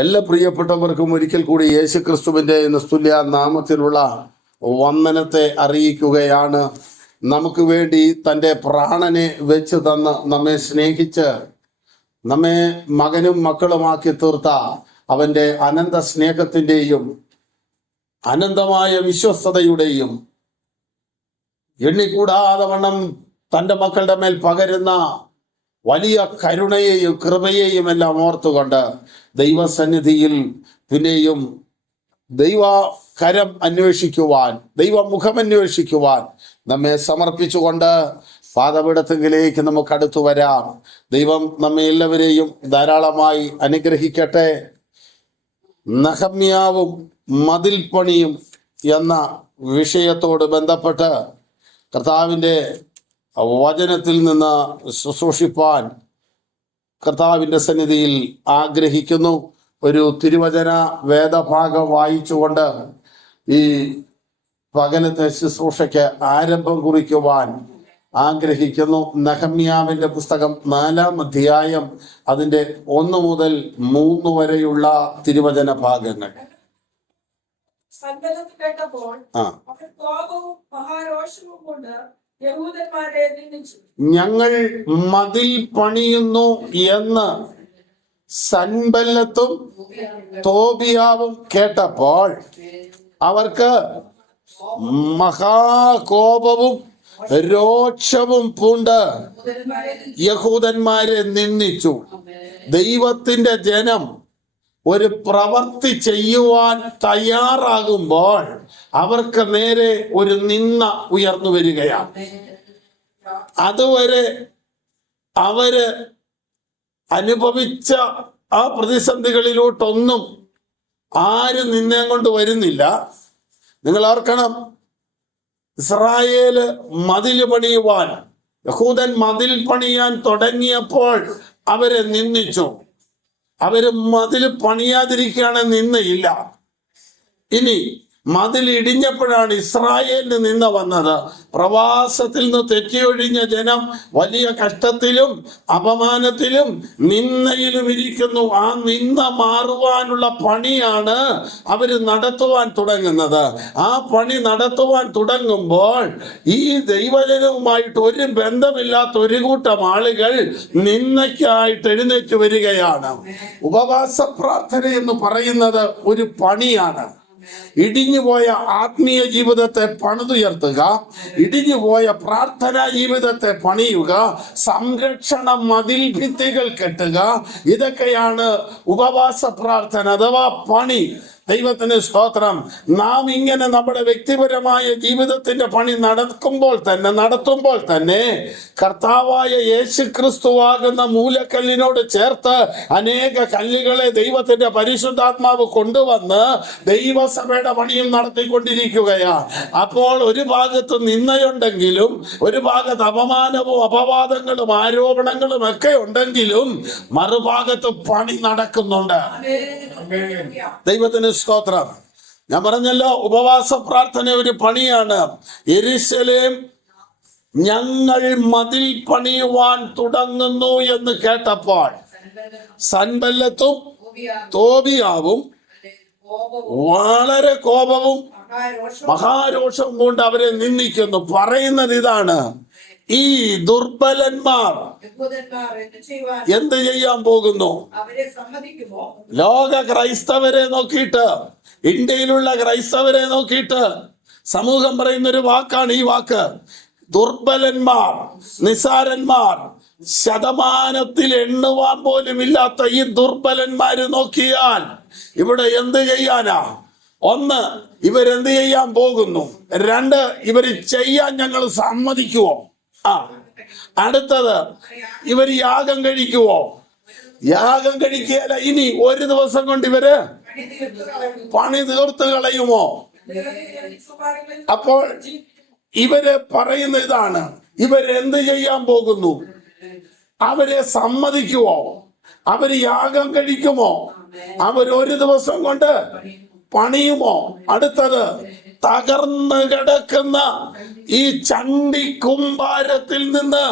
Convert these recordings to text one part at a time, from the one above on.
എല്ലാ പ്രിയപ്പെട്ടവർക്കും ഒരിക്കൽ കൂടി യേശുക്രിസ്തുവിന്റെ നിസ്തുല്യ നാമത്തിലുള്ള വന്ദനത്തെ അറിയിക്കുകയാണ്. നമുക്ക് വേണ്ടി തൻ്റെ പ്രാണനെ വെച്ച് തന്ന് നമ്മെ സ്നേഹിച്ച് നമ്മെ മകനും മക്കളുമാക്കി തീർത്ത അവന്റെ അനന്ത സ്നേഹത്തിൻ്റെയും അനന്തമായ വിശ്വസ്തതയുടെയും എണ്ണിക്കൂടാതെ വണ്ണം തൻ്റെ മക്കളുടെ മേൽ പകരുന്ന വലിയ കരുണയെയും കൃപയെയും എല്ലാം ഓർത്തുകൊണ്ട് ദൈവസന്നിധിയിൽ പിന്നെയും ദൈവ കരം അന്വേഷിക്കുവാൻ, ദൈവമുഖം അന്വേഷിക്കുവാൻ നമ്മെ സമർപ്പിച്ചുകൊണ്ട് പാദപീഠത്തിലേക്ക് നമുക്ക് അടുത്തു വരാം. ദൈവം നമ്മെ എല്ലാവരെയും ധാരാളമായി അനുഗ്രഹിക്കട്ടെ. നെഹമ്യാവും മതിൽ പണിയും എന്ന വിഷയത്തോട് ബന്ധപ്പെട്ട് കർത്താവിൻ്റെ വചനത്തിൽ നിന്ന് ശുശ്രൂഷിപ്പാൻ കർത്താവിൻ്റെ സന്നിധിയിൽ ആഗ്രഹിക്കുന്നു. ഒരു തിരുവചന വേദഭാഗം വായിച്ചുകൊണ്ട് ഈ പകലത്തെ ശുശ്രൂഷയ്ക്ക് ആരംഭം കുറിക്കുവാൻ ആഗ്രഹിക്കുന്നു. നെഹമ്യാവിന്റെ പുസ്തകം 4-ാം അധ്യായം അതിന്റെ 1 മുതൽ 3 വരെയുള്ള തിരുവചന ഭാഗങ്ങൾ. ഞങ്ങൾ മതിൽ പണിയുന്നു എന്ന് സൻബല്ലത്തും തോബിയാവും കേട്ടപ്പോൾ അവർക്ക് മഹാകോപവും രോക്ഷവും പൂണ്ട് യഹൂദന്മാരെ നിന്ദിച്ചു. ദൈവത്തിന്റെ ജനം ഒരു പ്രവൃത്തി ചെയ്യുവാൻ തയ്യാറാകുമ്പോൾ അവർക്ക് നേരെ ഒരു നിന്ദ ഉയർന്നു വരികയാണ്. അതുവരെ അവര് അനുഭവിച്ച ആ പ്രതിസന്ധികളിലോട്ടൊന്നും ആരും നിന്നെ കൊണ്ട് വരുന്നില്ല. നിങ്ങൾ ഓർക്കണം, ഇസ്രായേല് മതിൽ പണിയുവാൻ, യഹൂദൻ മതിൽ പണിയാൻ തുടങ്ങിയപ്പോൾ അവരെ നിന്ദിച്ചു. അവര് മതിൽ പണിയാതിരിക്കുകയാണ് നിന്നയില്ല. ഇനി മതിൽ ഇടിഞ്ഞപ്പോഴാണ് ഇസ്രായേലിന് നിന്ന വന്നത്. പ്രവാസത്തിൽ നിന്ന് തെറ്റിയൊഴിഞ്ഞ ജനം വലിയ കഷ്ടത്തിലും അപമാനത്തിലും നിന്ദയിലും ഇരിക്കുന്നു. ആ നിന്ദ മാറുവാനുള്ള പണിയാണ് അവര് നടത്തുവാൻ തുടങ്ങുന്നത്. ആ പണി നടത്തുവാൻ തുടങ്ങുമ്പോൾ ഈ ദൈവജനവുമായിട്ട് ഒരു ബന്ധമില്ലാത്ത ഒരു കൂട്ടം ആളുകൾ നിന്ദയ്ക്കായിട്ട് എഴുന്നേറ്റ് വരികയാണ്. ഉപവാസ പ്രാർത്ഥന എന്ന് പറയുന്നത് ഒരു പണിയാണ്. ഇടിഞ്ഞുപോയ ആത്മീയ ജീവിതത്തെ പണിതുയർത്തുക, ഇടിഞ്ഞുപോയ പ്രാർത്ഥനാ ജീവിതത്തെ പണിയുക, സംരക്ഷണ മതിൽ ഭിത്തികൾ കെട്ടുക, ഇതൊക്കെയാണ് ഉപവാസ പ്രാർത്ഥന അഥവാ പണി. ദൈവത്തിന് സ്തോത്രം. നാം ഇങ്ങനെ നമ്മുടെ വ്യക്തിപരമായ ജീവിതത്തിന്റെ പണി നടത്തുമ്പോൾ തന്നെ കർത്താവായ യേശുക്രിസ്തുവാകുന്ന മൂലക്കല്ലിനോട് ചേർത്ത് അനേക കല്ലുകളെ ദൈവത്തിന്റെ പരിശുദ്ധാത്മാവ് കൊണ്ടുവന്ന് ദൈവസഭയുടെ പണിയും നടത്തിക്കൊണ്ടിരിക്കുകയാണ്. അപ്പോൾ ഒരു ഭാഗത്ത് നിന്ദയുണ്ടെങ്കിലും ഒരു ഭാഗത്ത് അപമാനവും അപവാദങ്ങളും ആരോപണങ്ങളും ഒക്കെ ഉണ്ടെങ്കിലും മറുഭാഗത്ത് പണി നടക്കുന്നുണ്ട്. ദൈവത്തിന് സ്തോത്രം. ഞാൻ പറഞ്ഞല്ലോ, ഉപവാസ പ്രാർത്ഥന ഒരു പണിയാണ്. യെരൂശലേം ഞങ്ങൾ മതിൽ പണിയുവാൻ തുടങ്ങുന്നു എന്ന് കേട്ടപ്പോൾ സൻബല്ലത്തും തോബിയാവും വളരെ കോപവും മഹാരോഷവും കൊണ്ട് അവരെ നിന്ദിക്കുന്നു. പറയുന്നത് ഇതാണ്: ഈ ദുർബലന്മാർ എന്ത് ചെയ്യാൻ പോകുന്നു? ലോക ക്രൈസ്തവരെ നോക്കിയിട്ട്, ഇന്ത്യയിലുള്ള ക്രൈസ്തവരെ നോക്കിയിട്ട് സമൂഹം പറയുന്നൊരു വാക്കാണ് ഈ വാക്ക്. ദുർബലന്മാർ, നിസാരന്മാർ, ശതമാനത്തിൽ എണ്ണുവാൻ പോലും ഇല്ലാത്ത ഈ ദുർബലന്മാര് നോക്കിയാൽ ഇവിടെ എന്ത് ചെയ്യാനാ? 1, ഇവരെന്ത് ചെയ്യാൻ പോകുന്നു? 2, ഇവര് ചെയ്യാൻ ഞങ്ങൾ സമ്മതിക്കുവോ? അടുത്തത്, ഇവർ യാഗം കഴിക്കുവോ? യാഗം കഴിക്കുകയല്ല, ഇനി ഒരു ദിവസം കൊണ്ട് ഇവര് പണി തീർത്ത് കളയുമോ? അപ്പോൾ ഇവര് പറയുന്ന ഇതാണ്: ഇവരെന്ത് ചെയ്യാൻ പോകുന്നു? അവരെ സമ്മതിക്കുവോ? അവര് യാഗം കഴിക്കുമോ? അവരൊരു ദിവസം കൊണ്ട് പണിയുമോ? അടുത്തത്, തകർന്നു കിടക്കുന്ന ഈ ചണ്ടി കുമ്പാരത്തിൽ നിന്ന്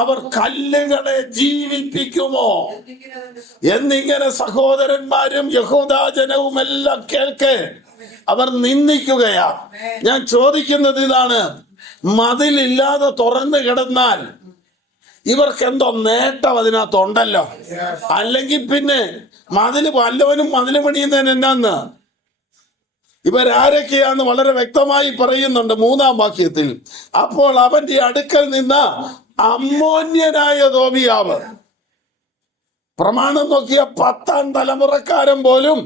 അവർ കല്ലുകളെ ജീവിപ്പിക്കുമോ എന്നിങ്ങനെ സഹോദരന്മാരും യഹൂദാജനവും എല്ലാം കേൾക്കെ അവർ നിന്ദിക്കുകയാ. ഞാൻ ചോദിക്കുന്നത് ഇതാണ്, മതിലില്ലാതെ തുറന്നു കിടന്നാൽ ഇവർക്ക് എന്തോ നേട്ടം അതിനകത്തുണ്ടല്ലോ? അല്ലെങ്കിൽ പിന്നെ വല്ലവനും മതില് പണിയുന്നതിന് എന്നാന്ന്? ഇവരാരൊക്കെയാന്ന് വളരെ വ്യക്തമായി പറയുന്നുണ്ട് 3-ാം വാക്യത്തിൽ. അപ്പോൾ അവന്റെ അടുക്കൽ നിന്ന അമ്മോന്യനായ തോബിയാവ്, പ്രമാണം നോക്കിയ 10-ാം തലമുറക്കാരൻ പോലും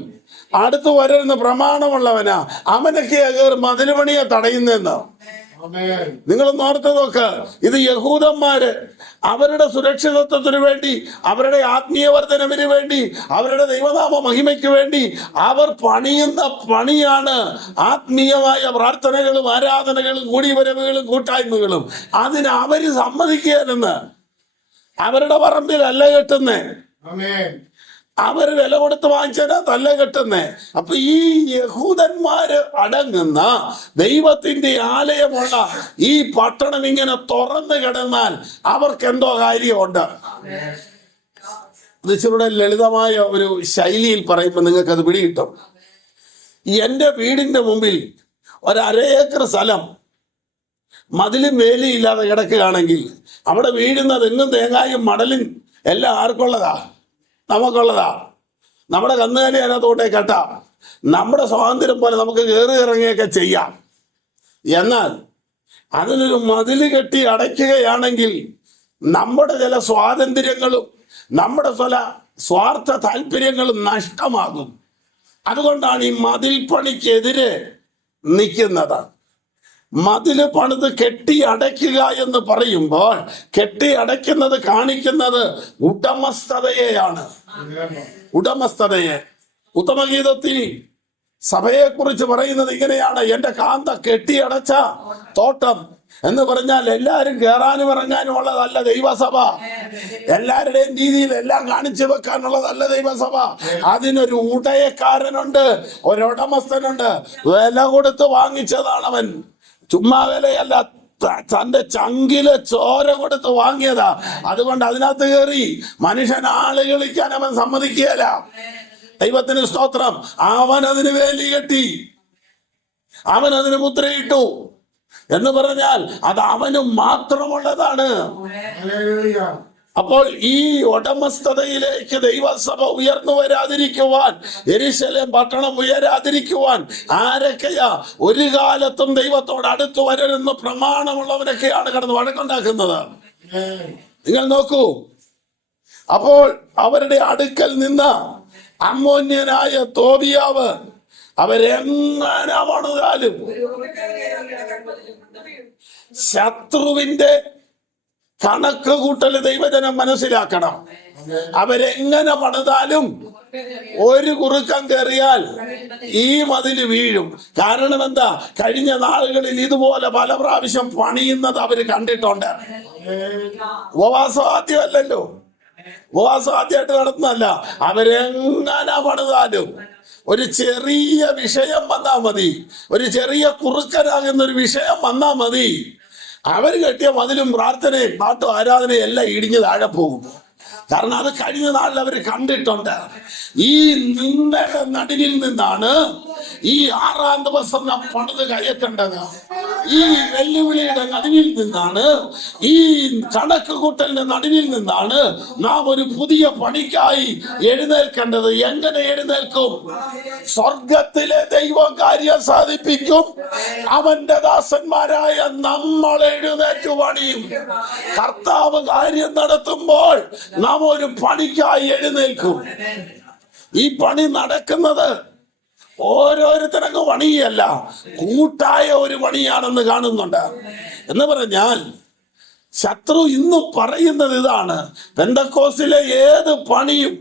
അടുത്ത് വരുന്ന പ്രമാണമുള്ളവനാ, അവനൊക്കെയാ കയറി മതില് പണിയെ തടയുന്നെന്ന്. നിങ്ങളൊന്ന് ഓർത്ത് നോക്ക്. ഇത് യഹൂദന്മാര് അവരുടെ സുരക്ഷിതത്വത്തിന് വേണ്ടി, അവരുടെ ആത്മീയവർദ്ധനവിന് വേണ്ടി, അവരുടെ ദൈവനാമ മഹിമയ്ക്ക് വേണ്ടി അവർ പണിയുന്ന പണിയാണ് ആത്മീയമായ പ്രാർത്ഥനകളും ആരാധനകളും കൂടിവരവുകളും കൂട്ടായ്മകളും. അതിന് അവര് സമ്മതിക്കുകയെന്ന്. അവരുടെ പറമ്പിലല്ല കെട്ടുന്നേ, അവര് വില കൊടുത്ത് വാങ്ങിച്ചാ തല്ല കെട്ടുന്നേ. അപ്പൊ ഈ യഹൂദന്മാര് അടങ്ങുന്ന ദൈവത്തിന്റെ ആലയമുള്ള ഈ പട്ടണം ഇങ്ങനെ തുറന്നു കിടന്നാൽ അവർക്ക് എന്തോ കാര്യമുണ്ട്. ഇത് ഇച്ചിരൂടെ ലളിതമായ ഒരു ശൈലിയിൽ പറയുമ്പോൾ നിങ്ങൾക്ക് അത് പിടികിട്ടും. എന്റെ വീടിന്റെ മുമ്പിൽ 1/2 ഏക്കർ സ്ഥലം മതിലും വേലിയില്ലാതെ കിടക്കുകയാണെങ്കിൽ അവിടെ വീഴുന്ന തെങ്ങും തേങ്ങായും മടലും എല്ലാം ആർക്കുള്ളതാ? നമുക്കുള്ളതാ. നമ്മുടെ കന്നുകാലി അതിനകത്തോട്ടെ കെട്ടാം, നമ്മുടെ സ്വാതന്ത്ര്യം പോലെ നമുക്ക് കയറി ഇറങ്ങിയൊക്കെ ചെയ്യാം. എന്നാൽ അതിനൊരു മതില് കെട്ടി അടയ്ക്കുകയാണെങ്കിൽ നമ്മുടെ ചില സ്വാതന്ത്ര്യങ്ങളും നമ്മുടെ ചില സ്വാർത്ഥ താല്പര്യങ്ങളും നഷ്ടമാകും. അതുകൊണ്ടാണ് ഈ മതിൽ പണിക്കെതിരെ നിൽക്കുന്നത്. മതില് പണിത് കെട്ടി അടയ്ക്കുക എന്ന് പറയുമ്പോൾ കെട്ടി അടയ്ക്കുന്നത് കാണിക്കുന്നത് ഉടമസ്ഥതയെയാണ്. ഉടമസ്ഥതയെ ഉത്തമഗീതത്തിൽ സഭയെ കുറിച്ച് പറയുന്നത് ഇങ്ങനെയാണ്: എന്റെ കാന്ത കെട്ടിയടച്ച തോട്ടം എന്ന് പറഞ്ഞാൽ എല്ലാരും കയറാനും ഇറങ്ങാനും ഉള്ളതല്ല ദൈവസഭ. എല്ലാവരുടെയും രീതിയിൽ എല്ലാം കാണിച്ചു വെക്കാനുള്ളതല്ല ദൈവസഭ. അതിനൊരു ഉടയക്കാരനുണ്ട്, ഒരുടമസ്ഥനുണ്ട്. വില കൊടുത്ത് വാങ്ങിച്ചതാണ് അവൻ. ചുമ്മാ വിലയല്ല, തന്റെ ചങ്കില് ചോര കൊടുത്ത് വാങ്ങിയതാ. അതുകൊണ്ട് അതിനകത്ത് കയറി മനുഷ്യൻ ആള് കളിക്കാൻ അവൻ സമ്മതിക്കുകയല്ല. ദൈവത്തിന് സ്തോത്രം. അവൻ അതിന് വേലി കെട്ടി, അവൻ അതിന് മുദ്രയിട്ടു എന്ന് പറഞ്ഞാൽ അത് അവന് മാത്രമുള്ളതാണ്. അപ്പോൾ ഈ ഉടമസ്ഥതയിലേക്ക് ദൈവസഭ ഉയർന്നു വരാതിരിക്കുവാൻ, യെരൂശലേം പട്ടണം ഉയരാതിരിക്കുവാൻ ആരൊക്കെയാ ഒരു കാലത്തും ദൈവത്തോട് അടുത്തു വരരുന്ന പ്രമാണമുള്ളവരൊക്കെയാണ് കടന്ന് വഴക്കുണ്ടാക്കുന്നത്. നിങ്ങൾ നോക്കൂ. അപ്പോൾ അവരുടെ അടുക്കൽ നിന്ന് അമ്മോന്യനായ തോബിയാവ് അവരെങ്ങനെ പണിതാലും ശത്രുവിന്റെ കണക്ക് കൂട്ടല് ദൈവജനം മനസ്സിലാക്കണം. അവരെങ്ങനെ പണിതാലും ഒരു കുറുക്കം കയറിയാൽ ഈ മതില് വീഴും. കാരണം എന്താ? കഴിഞ്ഞ നാളുകളിൽ ഇതുപോലെ പല പ്രാവശ്യം പണിയുന്നത് അവര് കണ്ടിട്ടുണ്ട്. ഉപവാസം ആദ്യമല്ലല്ലോ, ഉപവാസം ആദ്യമായിട്ട് നടത്തുന്നല്ല. അവരെങ്ങനെ പണിതാലും ഒരു ചെറിയ വിഷയം വന്നാ മതി, ഒരു ചെറിയ കുറുക്കനാകുന്ന ഒരു വിഷയം വന്നാ മതി, അവർ കെട്ടിയ മതിലും പ്രാർത്ഥനയും പാട്ടും ആരാധനയും എല്ലാം ഇടിഞ്ഞ് താഴെ പോകും. കാരണം അത് കഴിഞ്ഞ നാളിൽ അവർ കണ്ടിട്ടുണ്ട്. ഈ നിന്ദയുടെ നടുവിൽ നിന്നാണ് ഈ 6-ാം ദിവസം നാം പണിത് കയറ്റേണ്ടത്. ഈ വെല്ലുവിളിയുടെ നടുവിൽ നിന്നാണ്, ഈ കണക്ക് കൂട്ടലിന്റെ നടുവിൽ നിന്നാണ് നാം ഒരു പുതിയ പണിക്കായി എഴുന്നേൽക്കേണ്ടത്. എങ്ങനെ എഴുന്നേൽക്കും? സ്വർഗത്തിലെ ദൈവം കാര്യം സാധിപ്പിക്കും. അവന്റെ ദാസന്മാരായ നമ്മൾ എഴുന്നേറ്റു പണിയും. കർത്താവ് കാര്യം നടത്തുമ്പോൾ നാം ഒരു പണിക്കായി എഴുന്നേൽക്കും. ഈ പണി നടക്കുന്നത് ഓരോരുത്തരങ്ങ് പണിയല്ല, കൂട്ടായ ഒരു പണിയാണെന്ന് കാണുന്നുണ്ട്. എന്ന് പറഞ്ഞാൽ ശത്രു ഇന്ന് പറയുന്നത് ഇതാണ്: പെന്തക്കോസ്തിലെ ഏത് പണിയും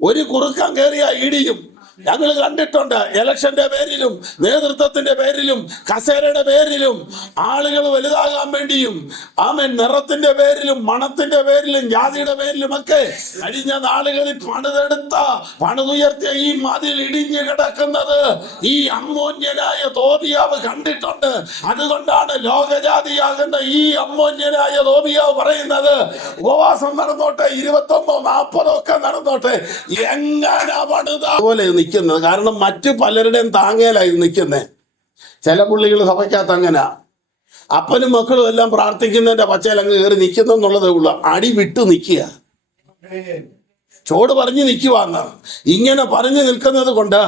ഒരു കുറുക്കം കയറിയ ഇടിയും, ഞങ്ങൾ കണ്ടിട്ടുണ്ട്. ഇലക്ഷന്റെ പേരിലും നേതൃത്വത്തിന്റെ പേരിലും കസേരയുടെ പേരിലും ആളുകൾ വലുതാകാൻ വേണ്ടിയും നിറത്തിന്റെ പേരിലും മണത്തിന്റെ പേരിലും ജാതിയുടെ പേരിലും ഒക്കെ കഴിഞ്ഞ നാളുകളിൽ പണിതുയർത്തിയ ഈ മതിൽ ഇടിഞ്ഞു കിടക്കുന്നത് ഈ അമ്മോന്യനായ തോബിയാവ് കണ്ടിട്ടുണ്ട്. അതുകൊണ്ടാണ് ലോകജാതിയാകുന്ന ഈ അമ്മോന്യനായ തോബിയാവ് പറയുന്നത്, ഉപവാസം നടന്നോട്ടെ, 21 40 ഒക്കെ നടന്നോട്ടെ, എങ്ങനെ പണിതുപോലെ നിൽക്കുന്നത്. കാരണം മറ്റു പലരുടെയും താങ്ങേലായി നിൽക്കുന്നേ. ചില പുള്ളികൾ സഭയ്ക്കകത്ത് അങ്ങനെ അപ്പനും മക്കളും എല്ലാം പ്രാർത്ഥിക്കുന്നതിന്റെ പച്ചയിൽ അങ്ങ് കയറി നിൽക്കുന്നെന്നുള്ളതേ ഉള്ളൂ. അടി വിട്ടു നിൽക്കുക, ചോട് പറഞ്ഞു നിൽക്കുവാന്ന്. ഇങ്ങനെ പറഞ്ഞു നിൽക്കുന്നത് കൊണ്ട്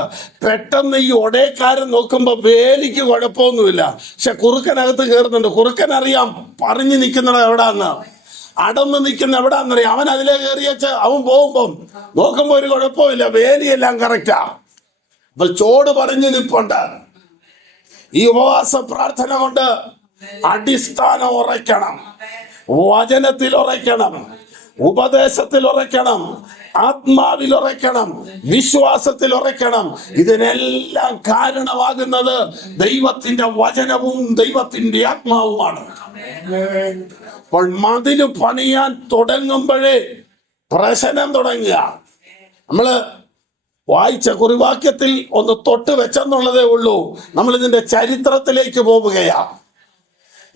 പെട്ടെന്ന് ഈ ഒടേക്കാരൻ നോക്കുമ്പോ വേലിക്ക് കുഴപ്പമൊന്നുമില്ല, പക്ഷെ കുറുക്കനകത്ത് കയറുന്നുണ്ട്. കുറുക്കനറിയാം പറഞ്ഞു നിൽക്കുന്നത് എവിടാന്ന്, അടന്ന് നിൽക്കുന്ന എവിടാന്നറിയാം. അവൻ അതിലേ കയറിയച്ച് അവൻ പോകുമ്പം നോക്കുമ്പോ ഒരു കുഴപ്പമില്ല, വേലിയെല്ലാം കറക്റ്റാ. അപ്പോൾ ചോട് പറഞ്ഞു നിൽപ്പുണ്ട്. ഈ ഉപവാസ പ്രാർത്ഥന കൊണ്ട് അടിസ്ഥാനം ഉറയ്ക്കണം, വചനത്തിൽ ഉറയ്ക്കണം, ഉപദേശത്തിൽ ഉറയ്ക്കണം, ആത്മാവിൽ ഉറയ്ക്കണം, വിശ്വാസത്തിൽ ഉറയ്ക്കണം. ഇതിനെല്ലാം കാരണമാകുന്നത് ദൈവത്തിന്റെ വചനവും ദൈവത്തിന്റെ ആത്മാവുമാണ്. അപ്പോൾ മതില് പണിയാൻ തുടങ്ങുമ്പോഴേ പ്രശ്നം തുടങ്ങുക. നമ്മള് വായിച്ച കുറിവാക്യത്തിൽ ഒന്ന് തൊട്ട് വെച്ചെന്നുള്ളതേ ഉള്ളൂ. നമ്മൾ ഇതിന്റെ ചരിത്രത്തിലേക്ക് പോവുകയാ.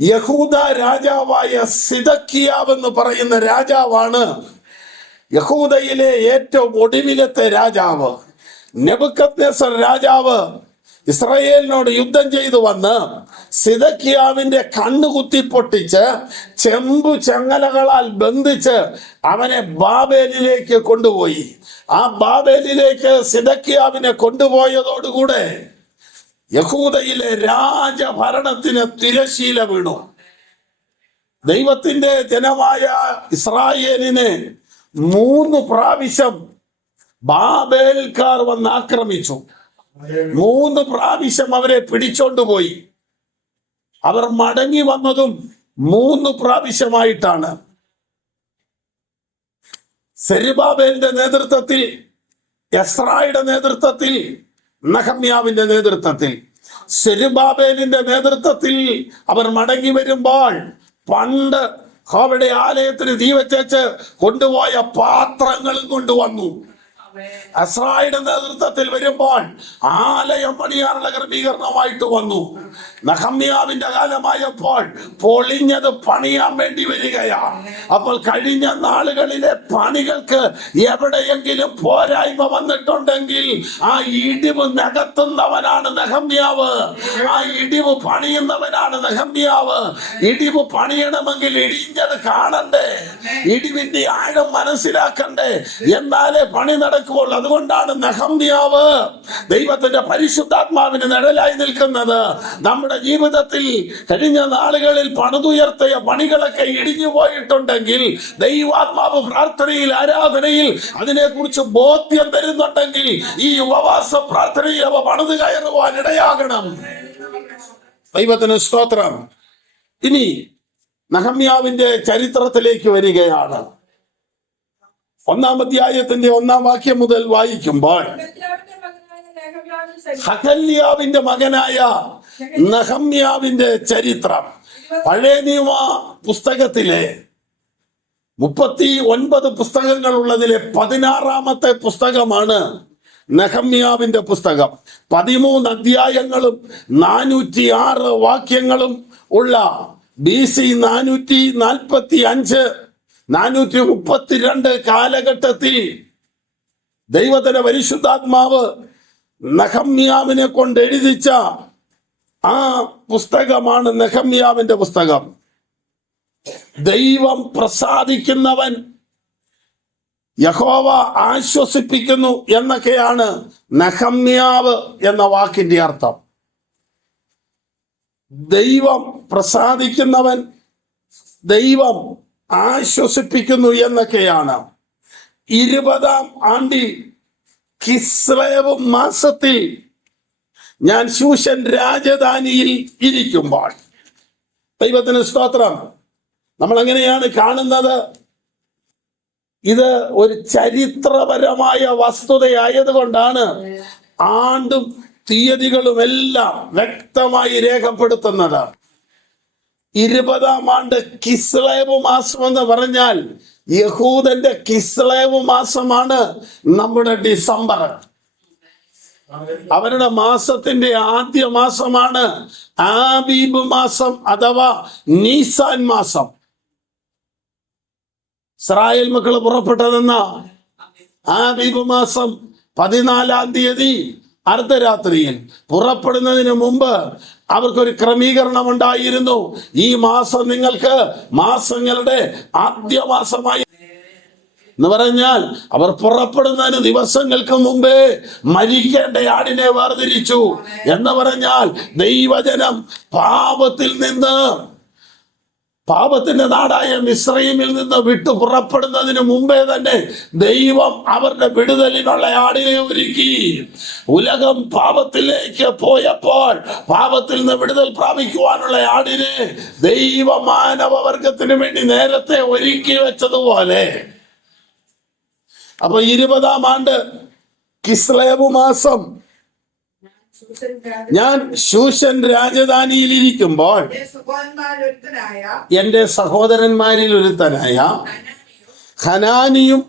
യഹൂദ രാജാവായ സിദക്കിയാവ് എന്ന് പറയുന്ന രാജാവാണ് യഹൂദയിലെ ഏറ്റവും ഒടുവിലത്തെ രാജാവ്. നെബൂഖദ്നേസർ രാജാവ് ഇസ്രായേലിനോട് യുദ്ധം ചെയ്തു വന്ന് സിദക്കിയാവിന്റെ കണ്ണു കുത്തിപ്പൊട്ടിച്ച് ചെമ്പു ചെങ്ങലകളാൽ ബന്ധിച്ച് അവനെ ബാബേലിലേക്ക് കൊണ്ടുപോയി. ആ ബാബേലിലേക്ക് സിദക്കിയാവിനെ കൊണ്ടുപോയതോടുകൂടെ യഹൂദയിലെ രാജഭരണത്തിന് തിരശീല വീണു. ദൈവത്തിന്റെ ജനമായ ഇസ്രായേലിനെ 3 പ്രാവശ്യം ബാബേൽക്കാർ വന്ന് ആക്രമിച്ചു. 3 പ്രാവശ്യം അവരെ പിടിച്ചോണ്ടുപോയി. അവർ മടങ്ങി വന്നതും 3 പ്രാവശ്യമായിട്ടാണ്. സെരുബാബേലിന്റെ നേതൃത്വത്തിൽ, എസ്രായുടെ നേതൃത്വത്തിൽ, നെഹമ്യാവിന്റെ നേതൃത്വത്തിൽ. സെരുബാബേലിന്റെ നേതൃത്വത്തിൽ അവർ മടങ്ങി വരുമ്പോൾ പണ്ട് അവിടെ ആലയത്തിന് തീ വെച്ച് കൊണ്ടുപോയ പാത്രങ്ങളും കൊണ്ടുവന്നു. എസ്രായുടെ നേതൃത്വത്തിൽ വരുമ്പോൾ ആലയം പണിയാനുള്ള ക്രമീകരണമായിട്ട് വന്നു. നെഹമ്യാവിന്റെ കാലമായപ്പോൾ പൊളിഞ്ഞത് പണിയാൻ വേണ്ടി വരികയാണ്. അപ്പോൾ കഴിഞ്ഞ നാളുകളിലെ പണികൾക്ക് എവിടെയെങ്കിലും പോരായ്മ വന്നിട്ടുണ്ടെങ്കിൽ ആ ഇടിവ് നികത്തുന്നവനാണ് നെഹമ്യാവ്, ആ ഇടിവ് പണിയുന്നവനാണ് നെഹമ്യാവ്. ഇടിവ് പണിയണമെങ്കിൽ ഇടിഞ്ഞത് കാണണ്ടേ, ഇടിവിന്റെ ആഴം മനസ്സിലാക്കണ്ടേ, എന്നാലേ പണി നടക്കുള്ളൂ. അതുകൊണ്ടാണ് നെഹമ്യാവ് ദൈവത്തിന്റെ പരിശുദ്ധാത്മാവിന് നിഴലായി നിൽക്കുന്നത്. നമ്മുടെ ജീവിതത്തിൽ കഴിഞ്ഞ നാളുകളിൽ പണിതുയർത്തിയ പണികളൊക്കെ ഇടിഞ്ഞു പോയിട്ടുണ്ടെങ്കിൽ, ദൈവാത്മാവ് പ്രാർത്ഥനയിൽ, ആരാധനയിൽ അതിനെക്കുറിച്ച് ബോധ്യം തരുന്നുണ്ടെങ്കിൽ ഈ ഉപവാസ പ്രാർത്ഥനയിൽ അവ പണിത് കയറുവാൻ ഇടയാകണം. ദൈവത്തിന് സ്തോത്രം. ഇനി നെഹമ്യാവിന്റെ ചരിത്രത്തിലേക്ക് വരികയാണ്. 1-ാം അധ്യായത്തിന്റെ 1-ാം വാക്യം മുതൽ വായിക്കുമ്പോൾ ഹഖല്യാവിന്റെ മകനായ നെഹമ്യാവിന്റെ ചരിത്രം പഴയ നിയമ പുസ്തകത്തിലെ 39 പുസ്തകങ്ങൾ ഉള്ളതിലെ 16-ാമത്തെ പുസ്തകമാണ് നെഹമ്യാവിന്റെ പുസ്തകം. 13 അധ്യായങ്ങളും 406 വാക്യങ്ങളും ഉള്ള BC 445 432 കാലഘട്ടത്തിൽ ദൈവത്തിന്റെ പരിശുദ്ധാത്മാവ് നെഹമ്യാവിനെ കൊണ്ട് എഴുതിച്ച ആ പുസ്തകമാണ് നെഹമ്യാവിന്റെ പുസ്തകം. ദൈവം പ്രസാദിക്കുന്നവൻ, യഹോവ ആശ്വസിപ്പിക്കുന്നു എന്നൊക്കെയാണ് നെഹമ്യാവ് എന്ന വാക്കിന്റെ അർത്ഥം. ദൈവം പ്രസാദിക്കുന്നവൻ, ദൈവം ആശ്വസിപ്പിക്കുന്നു എന്നൊക്കെയാണ്. 20-ാം ആണ്ടിൽ കിസ്ലേവ് മാസത്തിൽ ഞാൻ ശൂഷൻ രാജധാനിയിൽ ഇരിക്കുമ്പോൾ, ദൈവത്തിന് സ്തോത്രം, നമ്മൾ എങ്ങനെയാണ് കാണുന്നത്? ഇത് ഒരു ചരിത്രപരമായ വസ്തുതയായതുകൊണ്ടാണ് ആണ്ടും തീയതികളും എല്ലാം വ്യക്തമായി രേഖപ്പെടുത്തുന്നത്. 20-ാം ആണ്ട് കിസ്ലേവ് മാസം എന്ന് പറഞ്ഞാൽ യഹൂദന്റെ കിസ്ലേവ് മാസമാണ് നമ്മുടെ ഡിസംബർ. അവരുടെ മാസത്തിന്റെ ആദ്യ മാസമാണ് ആബീബ് മാസം അഥവാ നീസാൻ മാസം. ഇസ്രായേൽ മക്കൾ പുറപ്പെട്ടതെന്ന ആബീബ് മാസം 14-ാം തീയതി അർദ്ധരാത്രിയിൽ പുറപ്പെടുന്നതിന് മുമ്പ് അവർക്കൊരു ക്രമീകരണം ഉണ്ടായിരുന്നു. ഈ മാസം നിങ്ങൾക്ക് മാസങ്ങളുടെ ആദ്യ മാസമായി എന്ന് പറഞ്ഞാൽ അവർ പുറപ്പെടുന്നതിന് ദിവസങ്ങൾക്ക് മുമ്പേ മരിക്കേണ്ട ആടിനെ വേർതിരിച്ചു എന്ന് പറഞ്ഞാൽ ദൈവജനം പാപത്തിന്റെ നാടായ മിസ്രയീമിൽ നിന്ന് വിട്ടു പുറപ്പെടുന്നതിന് മുമ്പേ തന്നെ ദൈവം അവരുടെ വിടുതലിനുള്ള ആടിനെ ഒരുക്കി. ഉലകം പാപത്തിലേക്ക് പോയപ്പോൾ പാപത്തിൽ നിന്ന് വിടുതൽ പ്രാപിക്കുവാനുള്ള ആടിനെ ദൈവ മാനവവർഗത്തിന് വേണ്ടി നേരത്തെ ഒരുക്കി വെച്ചതുപോലെ അപ്പൊ 20-ാം ആണ്ട് കിസ്ലേവ് മാസം ഞാൻ ശൂഷൻ രാജധാനിയിൽ ഇരിക്കുമ്പോൾ എന്റെ സഹോദരന്മാരിൽ ഒരുത്തനായ ഹനാനിയും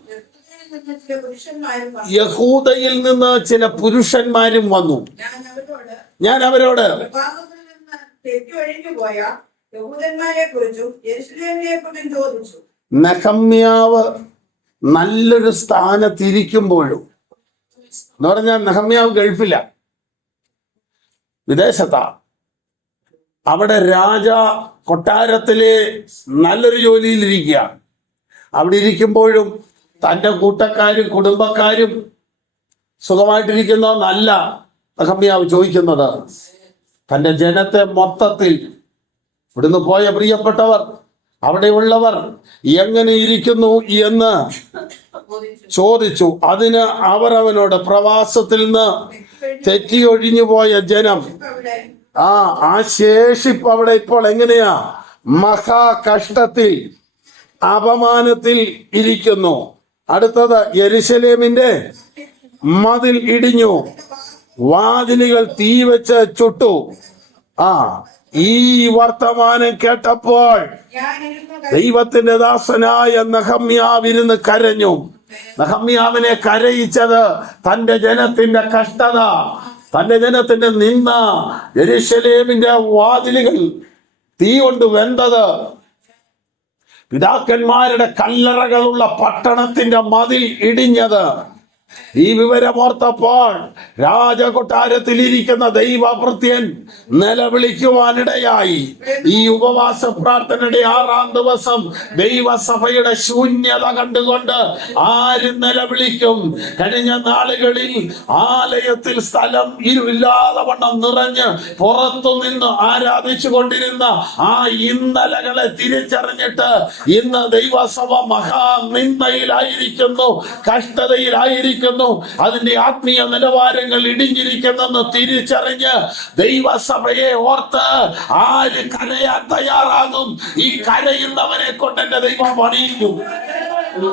യഹൂദയിൽ നിന്ന് ചില പുരുഷന്മാരും വന്നു. ഞാൻ അവരോട് നെഹമ്യാവ് നല്ലൊരു സ്ഥാനത്തിരിക്കുമ്പോഴും എന്ന് പറഞ്ഞാൽ നെഹമ്യാവ് ഗൾഫില, വിദേശത്താ. അവിടെ രാജ കൊട്ടാരത്തിലെ നല്ലൊരു ജോലിയിലിരിക്കുക. അവിടെ ഇരിക്കുമ്പോഴും തൻ്റെ കൂട്ടക്കാരും കുടുംബക്കാരും സുഖമായിട്ടിരിക്കുന്നതെന്നല്ല നെഹമ്യാവ് ചോദിക്കുന്നത്. തൻ്റെ ജനത്തെ മൊത്തത്തിൽ ഇവിടുന്ന് പോയ പ്രിയപ്പെട്ടവർ അവിടെയുള്ളവർ എങ്ങനെ ഇരിക്കുന്നു എന്ന് ചോദിച്ചു. അതിന് അവർ അവനോട് പ്രവാസത്തിൽ നിന്ന് തെറ്റിയൊഴിഞ്ഞു പോയ ജനം ആ ശേഷിപ്പ് അവിടെ ഇപ്പോൾ എങ്ങനെയാ? മഹാകഷ്ടത്തിൽ അപമാനത്തിൽ ഇരിക്കുന്നു. അടുത്തത് യെരുശലേമിന്റെ മതിൽ ഇടിഞ്ഞു, വാതിലുകൾ തീ വെച്ച് ചുട്ടു. ഈ വർത്തമാനം കേട്ടപ്പോൾ ദൈവത്തിന്റെ ദാസനായ നെഹമ്യാവിരുന്ന് കരഞ്ഞു. നെഹമ്യാവിനെ കരയിച്ചത് തന്റെ ജനത്തിന്റെ കഷ്ടത, തന്റെ ജനത്തിന്റെ നിന്ന, യെരുശലേമിന്റെ വാതിലുകൾ തീ കൊണ്ട് വെന്തത്, പിതാക്കന്മാരുടെ കല്ലറകളുള്ള പട്ടണത്തിന്റെ മതിൽ ഇടിഞ്ഞത്. ഈ വിവരമോർത്തപ്പോൾ രാജകൊട്ടാരത്തിൽ ഇരിക്കുന്ന ദൈവഭൃത്യൻ നിലവിളിക്കുവാനിടയായി. ഈ ഉപവാസ പ്രാർത്ഥനയുടെ 6-ാം ദിവസം ദൈവസഭയുടെ ശൂന്യത കണ്ടുകൊണ്ട് ആരും നിലവിളിക്കും? കഴിഞ്ഞ നാളുകളിൽ ആലയത്തിൽ സ്ഥലം ഇല്ലാതെ വണ്ണം നിറഞ്ഞ് പുറത്തു നിന്ന് ആരാധിച്ചു കൊണ്ടിരുന്ന ആ ഇന്നലകളെ തിരിച്ചറിഞ്ഞിട്ട് ഇന്ന് ദൈവസഭ മഹാനിന്ദയിലായിരിക്കുന്നു, കഷ്ടതയിലായിരിക്കുന്നു. അതിന്റെ ആത്മീയ നിലവാരങ്ങൾ ഇടിഞ്ഞിരിക്കുന്നെന്ന് തിരിച്ചറിഞ്ഞ് ദൈവസഭയെ ഓർത്ത് ആര് കരയാൻ തയ്യാറാകും? ഈ കരയുന്നവനെ കൊണ്ട് എന്റെ ദൈവം പണിയിക്കും.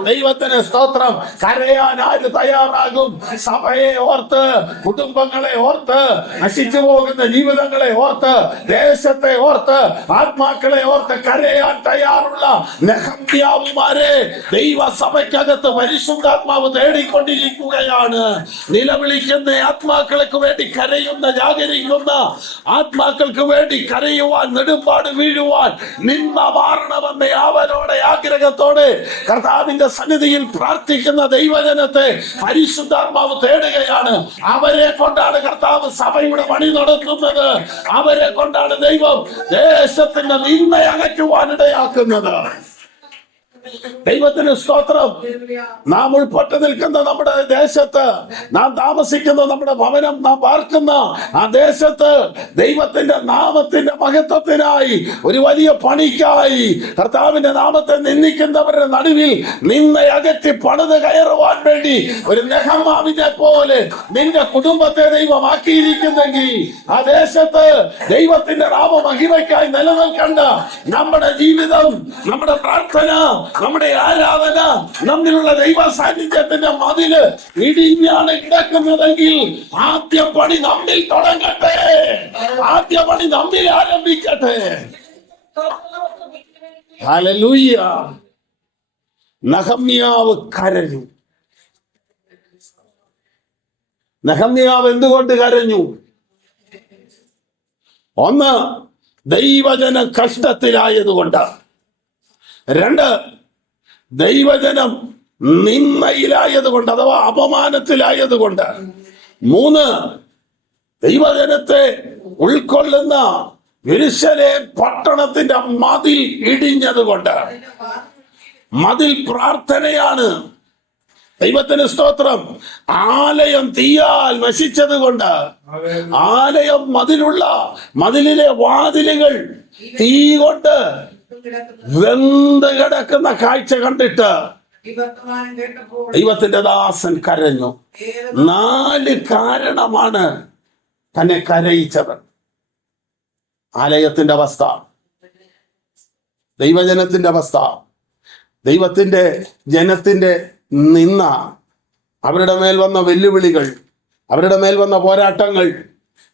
ദൈവത്തിന് സ്തോത്രം. കരയാൻ ആര് തയ്യാറാകും? സഭയെ ഓർത്ത്, കുടുംബങ്ങളെ ഓർത്ത്, നശിച്ചു പോകുന്ന ജീവിതങ്ങളെ ഓർത്ത്, ദേശത്തെ ഓർത്ത്, ആത്മാക്കളെ ഓർത്ത് കരയാൻ തയ്യാറുള്ള നെഹമ്യാവുമാരെ ദൈവസഭയ്ക്കകത്ത് പരിശുദ്ധാത്മാവ് തേടിക്കൊണ്ടിരിക്കുകയാണ്. നിലവിളിക്കുന്ന ആത്മാക്കൾക്ക് വേണ്ടി കരയുന്ന, ജാഗരിക്കുന്ന ആത്മാക്കൾക്ക് വേണ്ടി കരയുവാൻ, നെടുമ്പാട് വീഴുവാൻ, നിന്ന മാറണമെന്ന അവനോടെ ആഗ്രഹത്തോടെ കർത്താവിന്റെ സന്നിധിയിൽ പ്രാർത്ഥിക്കുന്ന ദൈവജനത്തെ പരിശുദ്ധാത്മാവ് തേടുകയാണ്. അവരെ കൊണ്ടാണ് കർത്താവ് സഭയുടെ പണി നടത്തുന്നത്. അവരെ കൊണ്ടാണ് ദൈവം ദേശത്തിന്റെ നിന്ദ അകറ്റുവാനിടയാക്കുന്നത്. ദൈവത്തിന് സ്തോത്രം. നാം ഉൾപ്പെട്ട് നിൽക്കുന്ന നമ്മുടെ ദേശത്ത്, നാം താമസിക്കുന്ന നമ്മുടെ ഭവനം, നാം പാർക്കുന്ന ആ ദേശത്ത് ദൈവത്തിന്റെ നാമത്തിന്റെ മഹത്വത്തിനായി, ഒരു വലിയ പണിക്കായി, കർത്താവിന്റെ നാമത്തെ നിന്ദിക്കുന്നവരുടെ നടുവിൽ നിന്നെ അകറ്റി പണിത് കയറുവാൻ വേണ്ടി ഒരു നെഹമ്യാവിനെ പോലെ നിന്റെ കുടുംബത്തെ ദൈവമാക്കിയിരിക്കുന്നെങ്കിൽ ആ ദേശത്ത് ദൈവത്തിന്റെ നാമ മഹിമയ്ക്കായി നിലനിൽക്കേണ്ട നമ്മുടെ ജീവിതം, നമ്മുടെ പ്രാർത്ഥന, നമ്മുടെ ആരാധന, നമ്മിലുള്ള ദൈവ സാന്നിധ്യത്തിന്റെ മതില് ഇടിഞ്ഞാണ് കിടക്കുന്നതെങ്കിൽ ആദ്യ പണി നമ്മിൽ തുടങ്ങട്ടെ, ആദ്യ പണി നമ്മിൽ ആരംഭിക്കട്ടെ. ഹല്ലേലൂയ. നെഹമ്യാവ് കരഞ്ഞു. നെഹമ്യാവ് എന്തുകൊണ്ട് കരഞ്ഞു? ഒന്ന്, ദൈവജനം കഷ്ടത്തിലായതുകൊണ്ട്. രണ്ട്, ദൈവജനം നിന്ദയിലായതുകൊണ്ട്, അഥവാ അപമാനത്തിലായതുകൊണ്ട്. മൂന്ന്, ദൈവജനത്തെ ഉൾക്കൊള്ളുന്ന യെരൂശലേം പട്ടണത്തിന്റെ മതിൽ ഇടിഞ്ഞതുകൊണ്ട്. മതിൽ പ്രാർത്ഥനയാണ്. ദൈവത്തിന് സ്തോത്രം. ആലയം തീയാൽ നശിച്ചത് കൊണ്ട്, ആലയം മതിലിലെ വാതിലുകൾ തീ കൊണ്ട് വെന്ത് കിടക്കുന്ന കാഴ്ച കണ്ടിട്ട് ദൈവത്തിന്റെ ദാസൻ കരഞ്ഞു. 4 കാരണമാണ് തന്നെ കരയിച്ചത്. ആലയത്തിന്റെ അവസ്ഥ, ദൈവജനത്തിന്റെ അവസ്ഥ, ദൈവത്തിന്റെ ജനത്തിന്റെ നിന്ന, അവരുടെ മേൽ വന്ന വെല്ലുവിളികൾ, അവരുടെ മേൽ വന്ന പോരാട്ടങ്ങൾ,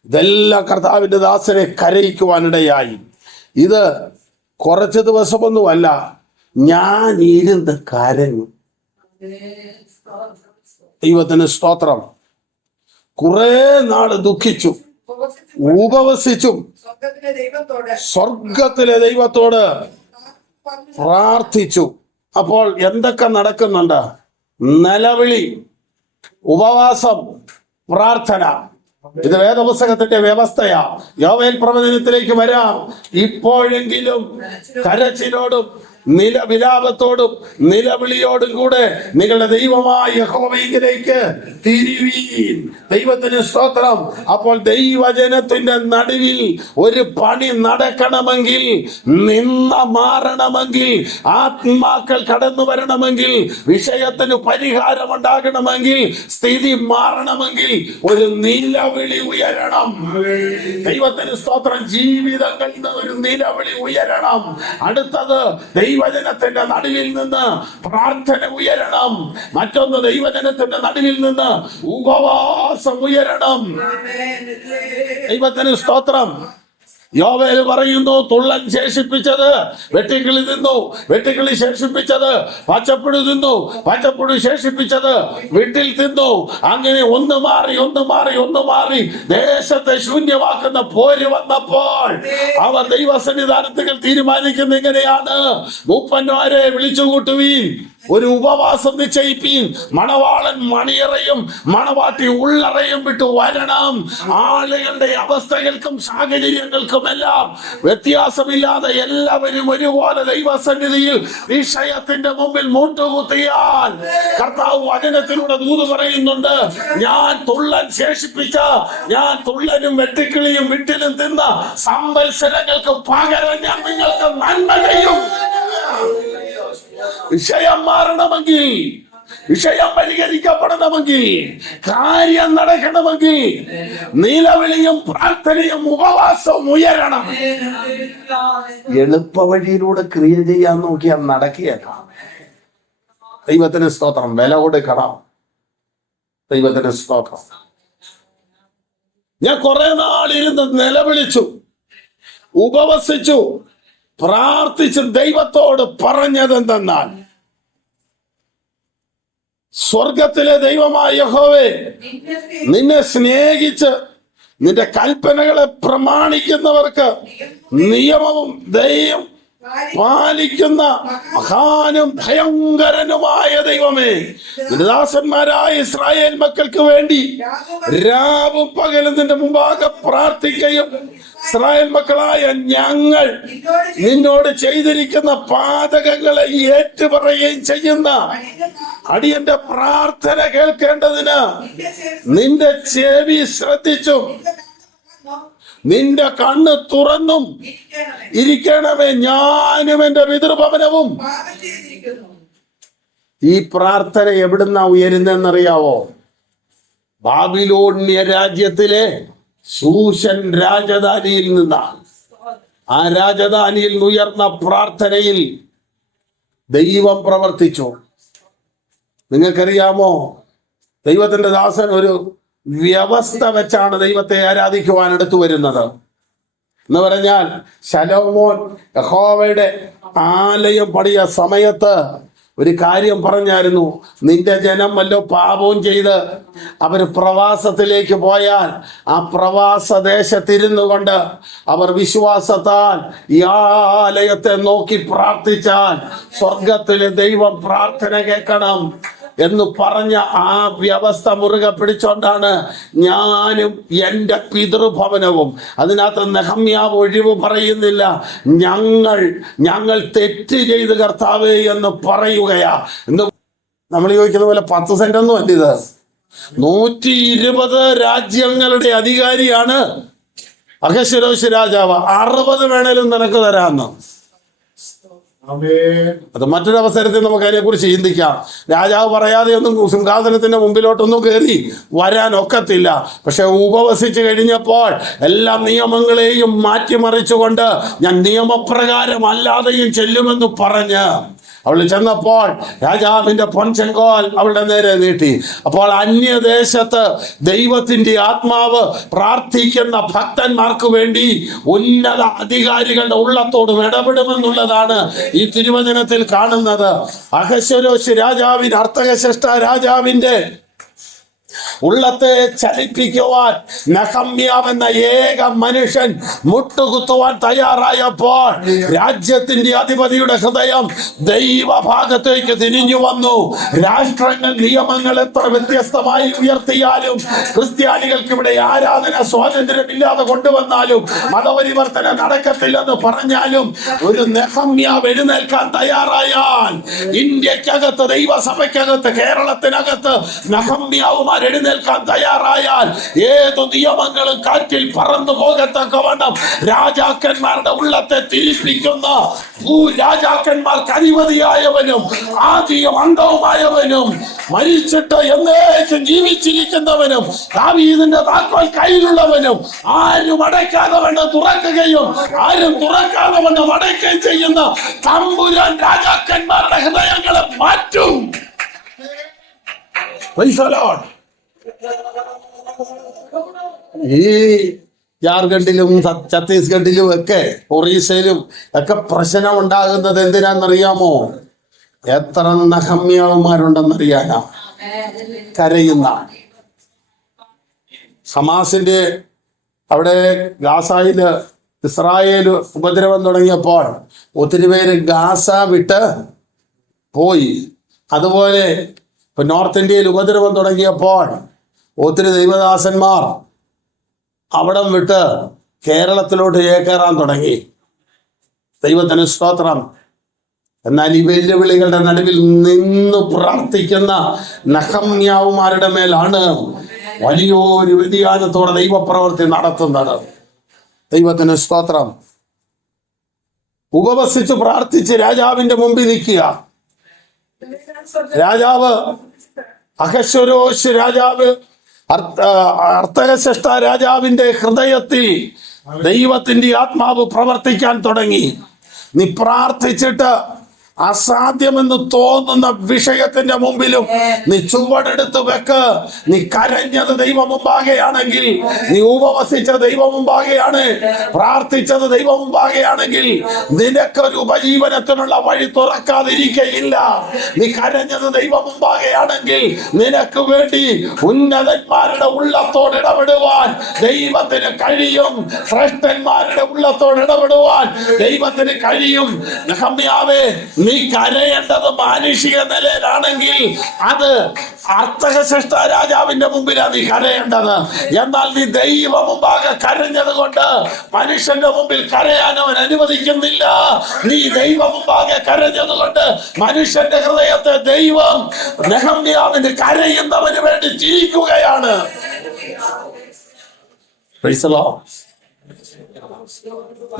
ഇതെല്ലാം കർത്താവിന്റെ ദാസനെ കരയിക്കുവാനിടയായി. ഇത് കുറച്ച് ദിവസമൊന്നുമല്ല, ഞാൻ ഇരുന്ന് കരഞ്ഞു. ദൈവത്തിന് സ്തോത്രം. കുറെ നാള് ദുഃഖിച്ചു, ഉപവസിച്ചും സ്വർഗത്തിലെ ദൈവത്തോട് പ്രാർത്ഥിച്ചു. അപ്പോൾ എന്തൊക്കെ നടക്കുന്നുണ്ട്? നിലവിളി, ഉപവാസം, പ്രാർത്ഥന. ഇത് വേദപുസ്തകത്തിന്റെ വ്യവസ്ഥയാ. യോവേൽ പ്രവചനത്തിലേക്ക് വരാം. ഇപ്പോഴെങ്കിലും കരച്ചിലോടും വിലാപത്തോടും നിലവിളിയോടും കൂടെ നിങ്ങളുടെ ദൈവമായ യഹോവയിലേക്ക് തിരിവീൻ. ദൈവത്തിന് സ്തോത്രം. അപ്പോൾ ദൈവജനത്തിന്റെ നടുവിൽ ഒരു പണി നടക്കണമെങ്കിൽ, നിന്ന മാറണമെങ്കിൽ, ആത്മാക്കൾ കടന്നു വരണമെങ്കിൽ, വിഷയത്തിന് പരിഹാരമുണ്ടാകണമെങ്കിൽ, സ്ഥിതി മാറണമെങ്കിൽ ഒരു നിലവിളി ഉയരണം. ദൈവത്തിന് സ്തോത്രം. ജീവിതങ്ങളിൽ നിന്ന് ഒരു നിലവിളി ഉയരണം. അടുത്തത് ദൈവജനത്തിന്റെ നടുവിൽ നിന്ന് പ്രാർത്ഥന ഉയരണം. മറ്റൊന്ന്, ദൈവജനത്തിന്റെ നടുവിൽ നിന്ന് ഉപവാസം ഉയരണം. ദൈവത്തിന് സ്തോത്രം. യോവേൽ പറയുന്നു, തുള്ളൻ ശേഷിപ്പിച്ചത് വെട്ടിക്കിളി തിന്നു, വെട്ടിക്കിളി ശേഷിപ്പിച്ചത് പച്ചപ്പുഴു തിന്നു, പച്ചപ്പുഴു ശേഷിപ്പിച്ചത് വീട്ടിൽ തിന്നു. അങ്ങനെ ഒന്ന് മാറി ദേശത്തെ ശൂന്യമാക്കുന്ന പോര് വന്നപ്പോൾ അവർ ദൈവസന്നിധാനത്തിൽ തീരുമാനിക്കുന്ന എങ്ങനെയാണ്? മൂപ്പന്മാരെ വിളിച്ചുകൂട്ടുവീൻ, ഒരു ഉപവാസം നിശ്ചയിപ്പീൻ. മണവാളൻ മണിയറയും മണവാട്ടി ഉള്ളറയും വിട്ടു വരണം. ആളുകളുടെ അവസ്ഥകൾക്കും സാഹചര്യങ്ങൾക്കും എല്ലാം വ്യത്യാസമില്ലാതെ എല്ലാവരും ഒരുപോലെ ദൈവസന്നിധിയിൽ വിഷയത്തിന്റെ മുമ്പിൽ മുട്ടുകുത്തിയാൽ കർത്താവ് വചനത്തിലൂടെ ദൂത് പറയുന്നുണ്ട്, ഞാൻ തുള്ളൻ ശേഷിപ്പിച്ച, ഞാൻ തുള്ളനും വെട്ടിക്കിളിയും വിട്ടിലും തിന്ന സംവത്സരങ്ങൾക്ക് പകരം ഞാൻ നിങ്ങൾക്ക് നന്മ ചെയ്യും. വിഷയം മാറണമെങ്കിൽ, വിഷയം പരിഹരിക്കപ്പെടണമെങ്കിൽ, കാര്യം നടക്കണമെങ്കിൽ നിലവിളിയും പ്രാർത്ഥനയും ഉപവാസവും ഉയരണം. എളുപ്പ വഴിയിലൂടെ ക്രിയ ചെയ്യാൻ നോക്കിയാൽ നടക്കുകയല്ല. ദൈവത്തിന് സ്തോത്രം. വില കൊടുക്കണം. ദൈവത്തിന് സ്തോത്രം. ഞാൻ കുറെ നാളിരുന്ന് നിലവിളിച്ചു, ഉപവസിച്ചു, പ്രാർത്ഥിച്ച് ദൈവത്തോട് പറഞ്ഞതെന്തെന്നാൽ, സ്വർഗത്തിലെ ദൈവമായ യഹോവേ, നിന്നെ സ്നേഹിച്ച് നിന്റെ കൽപ്പനകളെ പ്രമാണിക്കുന്നവർക്ക് നിയമവും ദയയും പാലിക്കുന്ന മഹാനും ഭയങ്കരനുമായ ദൈവമേ, ദാസന്മാരായ ഇസ്രായേൽ മക്കൾക്ക് വേണ്ടി രാവും പകലും നിന്റെ മുമ്പാകെ പ്രാർത്ഥിക്കുകയും ഇസ്രായേൽ മക്കളായ ഞങ്ങൾ നിന്നോട് ചെയ്തിരിക്കുന്ന പാതകങ്ങളെ ഏറ്റുപറയുകയും ചെയ്യുന്ന അടിയന്റെ പ്രാർത്ഥന കേൾക്കേണ്ടതിന് നിന്റെ ചെവി ശ്രദ്ധിച്ചും നിന്റെ കണ്ണ് തുറന്നും ഇരിക്കണമേ. ഞാനും എന്റെ പിതൃഭവനവും. ഈ പ്രാർത്ഥന എവിടുന്ന ഉയരുന്നെന്നറിയാവോ? ബാബിലോണ്യ രാജ്യത്തിലെ ശൂഷൻ രാജധാനിയിൽ നിന്നാണ്. ആ രാജധാനിയിൽ ഉയർന്ന പ്രാർത്ഥനയിൽ ദൈവം പ്രവർത്തിച്ചു. നിങ്ങൾക്കറിയാമോ, ദൈവത്തിന്റെ ദാസൻ ഒരു വ്യവസ്ഥ വെച്ചാണ് ദൈവത്തെ ആരാധിക്കുവാൻ എടുത്തു വരുന്നത്. എന്ന് പറഞ്ഞാൽ ശലോമോൻ യഹോവയുടെ ആലയം പണിയ സമയത്ത് ഒരു കാര്യം പറഞ്ഞായിരുന്നു. നിന്റെ ജനം വല്ലോ പാപവും ചെയ്ത് അവർ പ്രവാസത്തിലേക്ക് പോയാൽ ആ പ്രവാസ ദേശത്തിരുന്നു കൊണ്ട് അവർ വിശ്വാസത്താൽ ഈ ആലയത്തെ നോക്കി പ്രാർത്ഥിച്ചാൽ സ്വർഗത്തിലെ ദൈവം പ്രാർത്ഥന കേൾക്കണം എന്ന് പറഞ്ഞ ആ വ്യവസ്ഥ മുറുകെ പിടിച്ചോണ്ടാണ് ഞാനും എൻ്റെ പിതൃഭവനവും, അതിനകത്ത് നെഹമ്യാവ് ഒഴിവ് പറയുന്നില്ല, ഞങ്ങൾ തെറ്റ് ചെയ്ത് കർത്താവേ എന്ന് പറയുകയാ. എന്ന് നമ്മൾ ചോദിക്കുന്ന പോലെ 10 സെന്റ് ഒന്നും അല്ല ഇത്. 120 രാജ്യങ്ങളുടെ അധികാരിയാണ് അഹശ്വേരോശ് രാജാവ്. 60 വേണേലും നിനക്ക് തരാമെന്ന്. അത് മറ്റൊരു അവസരത്തിൽ നമുക്ക് അതിനെക്കുറിച്ച് ചിന്തിക്കാം. രാജാവ് പറയാതെ ഒന്നും സിംഹാസനത്തിന്റെ മുമ്പിലോട്ടൊന്നും കയറി വരാൻ ഒക്കത്തില്ല. പക്ഷെ ഉപവസിച്ച് കഴിഞ്ഞപ്പോൾ എല്ലാ നിയമങ്ങളെയും മാറ്റിമറിച്ചുകൊണ്ട് ഞാൻ നിയമപ്രകാരം അല്ലാതെയും ചെല്ലുമെന്ന് പറഞ്ഞ് അവൾ ചെന്നപ്പോൾ രാജാവിന്റെ പൊൻചെങ്കോൽ അവളുടെ നേരെ നീട്ടി. അപ്പോൾ അന്യദേശത്ത് ദൈവത്തിന്റെ ആത്മാവ് പ്രാർത്ഥിക്കുന്ന ഭക്തന്മാർക്ക് വേണ്ടി ഉന്നത അധികാരികളുടെ ഉള്ളത്തോട് ഇടപെടുമെന്നുള്ളതാണ് ഈ തിരുവചനത്തിൽ കാണുന്നത്. അഹശ്വേരോശ് രാജാവിന്, അർത്ഥകശഷ്ട രാജാവിന്റെ ഉള്ളത്തെ ചലിപ്പിക്കുവാൻ നെഹമ്യാവ് എന്ന ഏക മനുഷ്യൻ മുട്ടുകുത്തുവാൻ തയ്യാറായപ്പോൾ രാജ്യത്തിന്റെ അധിപതിയുടെ ഹൃദയം ദൈവഭാഗത്തേക്ക് തിരിഞ്ഞു വന്നു. രാഷ്ട്രങ്ങൾ നിയമങ്ങൾ എത്ര വ്യത്യസ്തമായി ഉയർത്തിയാലും, ക്രിസ്ത്യാനികൾക്ക് ഇവിടെ ആരാധന സ്വാതന്ത്ര്യമില്ലാതെ കൊണ്ടുവന്നാലും, മതപരിവർത്തനം നടക്കത്തില്ലെന്ന് പറഞ്ഞാലും, ഒരു നെഹമ്യാവ് എഴുന്നേൽക്കാൻ തയ്യാറായാൽ ഇന്ത്യക്കകത്ത്, ദൈവസഭയ്ക്കകത്ത്, കേരളത്തിനകത്ത് നെഹമ്യാവുമാർ എഴുന്നേൽക്കാൻ തയ്യാറായാൽ ഏതു നിയമങ്ങളും കാറ്റിൽ പറന്നു പോകത്തക്കവണ്ണം രാജാക്കന്മാരുടെ ഉള്ളത്തെ തിരിപ്പിക്കുന്ന ഭൂരാജാക്കന്മാർക്ക് അധിപതിയായവനും ആദിയും അന്തവുമായവനും മരിച്ചിട്ട് എന്നേക്കും ജീവിച്ചിരിക്കുന്നവനും ദാവീദിന്റെ താക്കോൽ കയ്യിലുള്ളവനും ആരും അടയ്ക്കാതെ വണ്ണം തുറക്കുകയും ആരും തുറക്കാതെ വണ്ണം അടയ്ക്കുകയും ചെയ്യുന്ന തമ്പുരാൻ രാജാക്കന്മാരുടെ ഹൃദയങ്ങളെ മാറ്റും. ഈ ജാർഖണ്ഡിലും ഛത്തീസ്ഗഡിലും ഒക്കെ ഒറീസയിലും ഒക്കെ പ്രശ്നം ഉണ്ടാകുന്നത് എന്തിനാണെന്നറിയാമോ? എത്ര നെഹമ്യാവുമാരുണ്ടെന്നറിയാനാ. കരയുന്ന ഹമാസിന്റെ അവിടെ ഗാസയില് ഇസ്രായേല് ഉപദ്രവം തുടങ്ങിയപ്പോൾ ഒത്തിരി പേര് ഗാസ വിട്ട് പോയി. അതുപോലെ ഇപ്പൊ നോർത്ത് ഇന്ത്യയിൽ ഉപദ്രവം തുടങ്ങിയപ്പോൾ ഒത്തിരി ദൈവദാസന്മാർ അവിടം വിട്ട് കേരളത്തിലോട്ട് ചേക്കേറാൻ തുടങ്ങി. ദൈവത്തിന് സ്തോത്രം. എന്നാൽ ഈ വെല്ലുവിളികളുടെ നടുവിൽ നിന്ന് പ്രാർത്ഥിക്കുന്ന നെഹമ്യാവുമാരുടെ മേലാണ് വലിയൊരു വ്യതിയാനത്തോടെ ദൈവപ്രവൃത്തി നടത്തുന്നത്. ദൈവത്തിന് സ്തോത്രം. ഉപവസിച്ച് പ്രാർത്ഥിച്ച് രാജാവിന്റെ മുമ്പിൽ നിൽക്കുക. രാജാവ് അഹശ്വേരോശ് രാജാവ് അർത്ഥകശഷ്ട രാജാവിന്റെ ഹൃദയത്തിൽ ദൈവത്തിന്റെ ആത്മാവ് പ്രവർത്തിക്കാൻ തുടങ്ങി. നീ പ്രാർത്ഥിച്ചിട്ട് അസാധ്യമെന്ന് തോന്നുന്ന വിഷയത്തിന്റെ മുമ്പിലും നീ ചുവടെടുത്ത് വെക്ക്. നീ കരഞ്ഞത് ദൈവം മുമ്പാകെയാണെങ്കിൽ, നീ ഉപവസിച്ച ദൈവം മുമ്പാകെയാണ്, പ്രാർത്ഥിച്ചത് ദൈവം മുമ്പാകെയാണെങ്കിൽ നിനക്കൊരു ഉപജീവനത്തിനുള്ള വഴി തുറക്കാതിരിക്കയില്ല. നീ കരഞ്ഞത് ദൈവം മുമ്പാകെയാണെങ്കിൽ നിനക്ക് വേണ്ടി ഉന്നതന്മാരുടെ ഉള്ളത്തോട് ഇടപെടുവാൻ ദൈവത്തിന് കഴിയും. ശ്രേഷ്ഠന്മാരുടെ ഉള്ളത്തോട് ഇടപെടുവാൻ ദൈവത്തിന് കഴിയും. നെഹമ്യാവേ, നീ കരയേണ്ടത് മാനുഷിക നിലയിലാണെങ്കിൽ അത് അർത്ഥകശഷ്ട രാജാവിന്റെ മുമ്പിലാണ് നീ കരയേണ്ടത്. എന്നാൽ നീ ദൈവ മുമ്പാകെ കരഞ്ഞത് കൊണ്ട് മനുഷ്യന്റെ മുമ്പിൽ കരയാൻ അവൻ അനുവദിക്കുന്നില്ല. നീ ദൈവ മുമ്പാകെ കരഞ്ഞത് കൊണ്ട് മനുഷ്യന്റെ ഹൃദയത്തെ ദൈവം നെഹമ്യാവിന് കരയുന്നവന് വേണ്ടി ചിരിക്കുകയാണ്.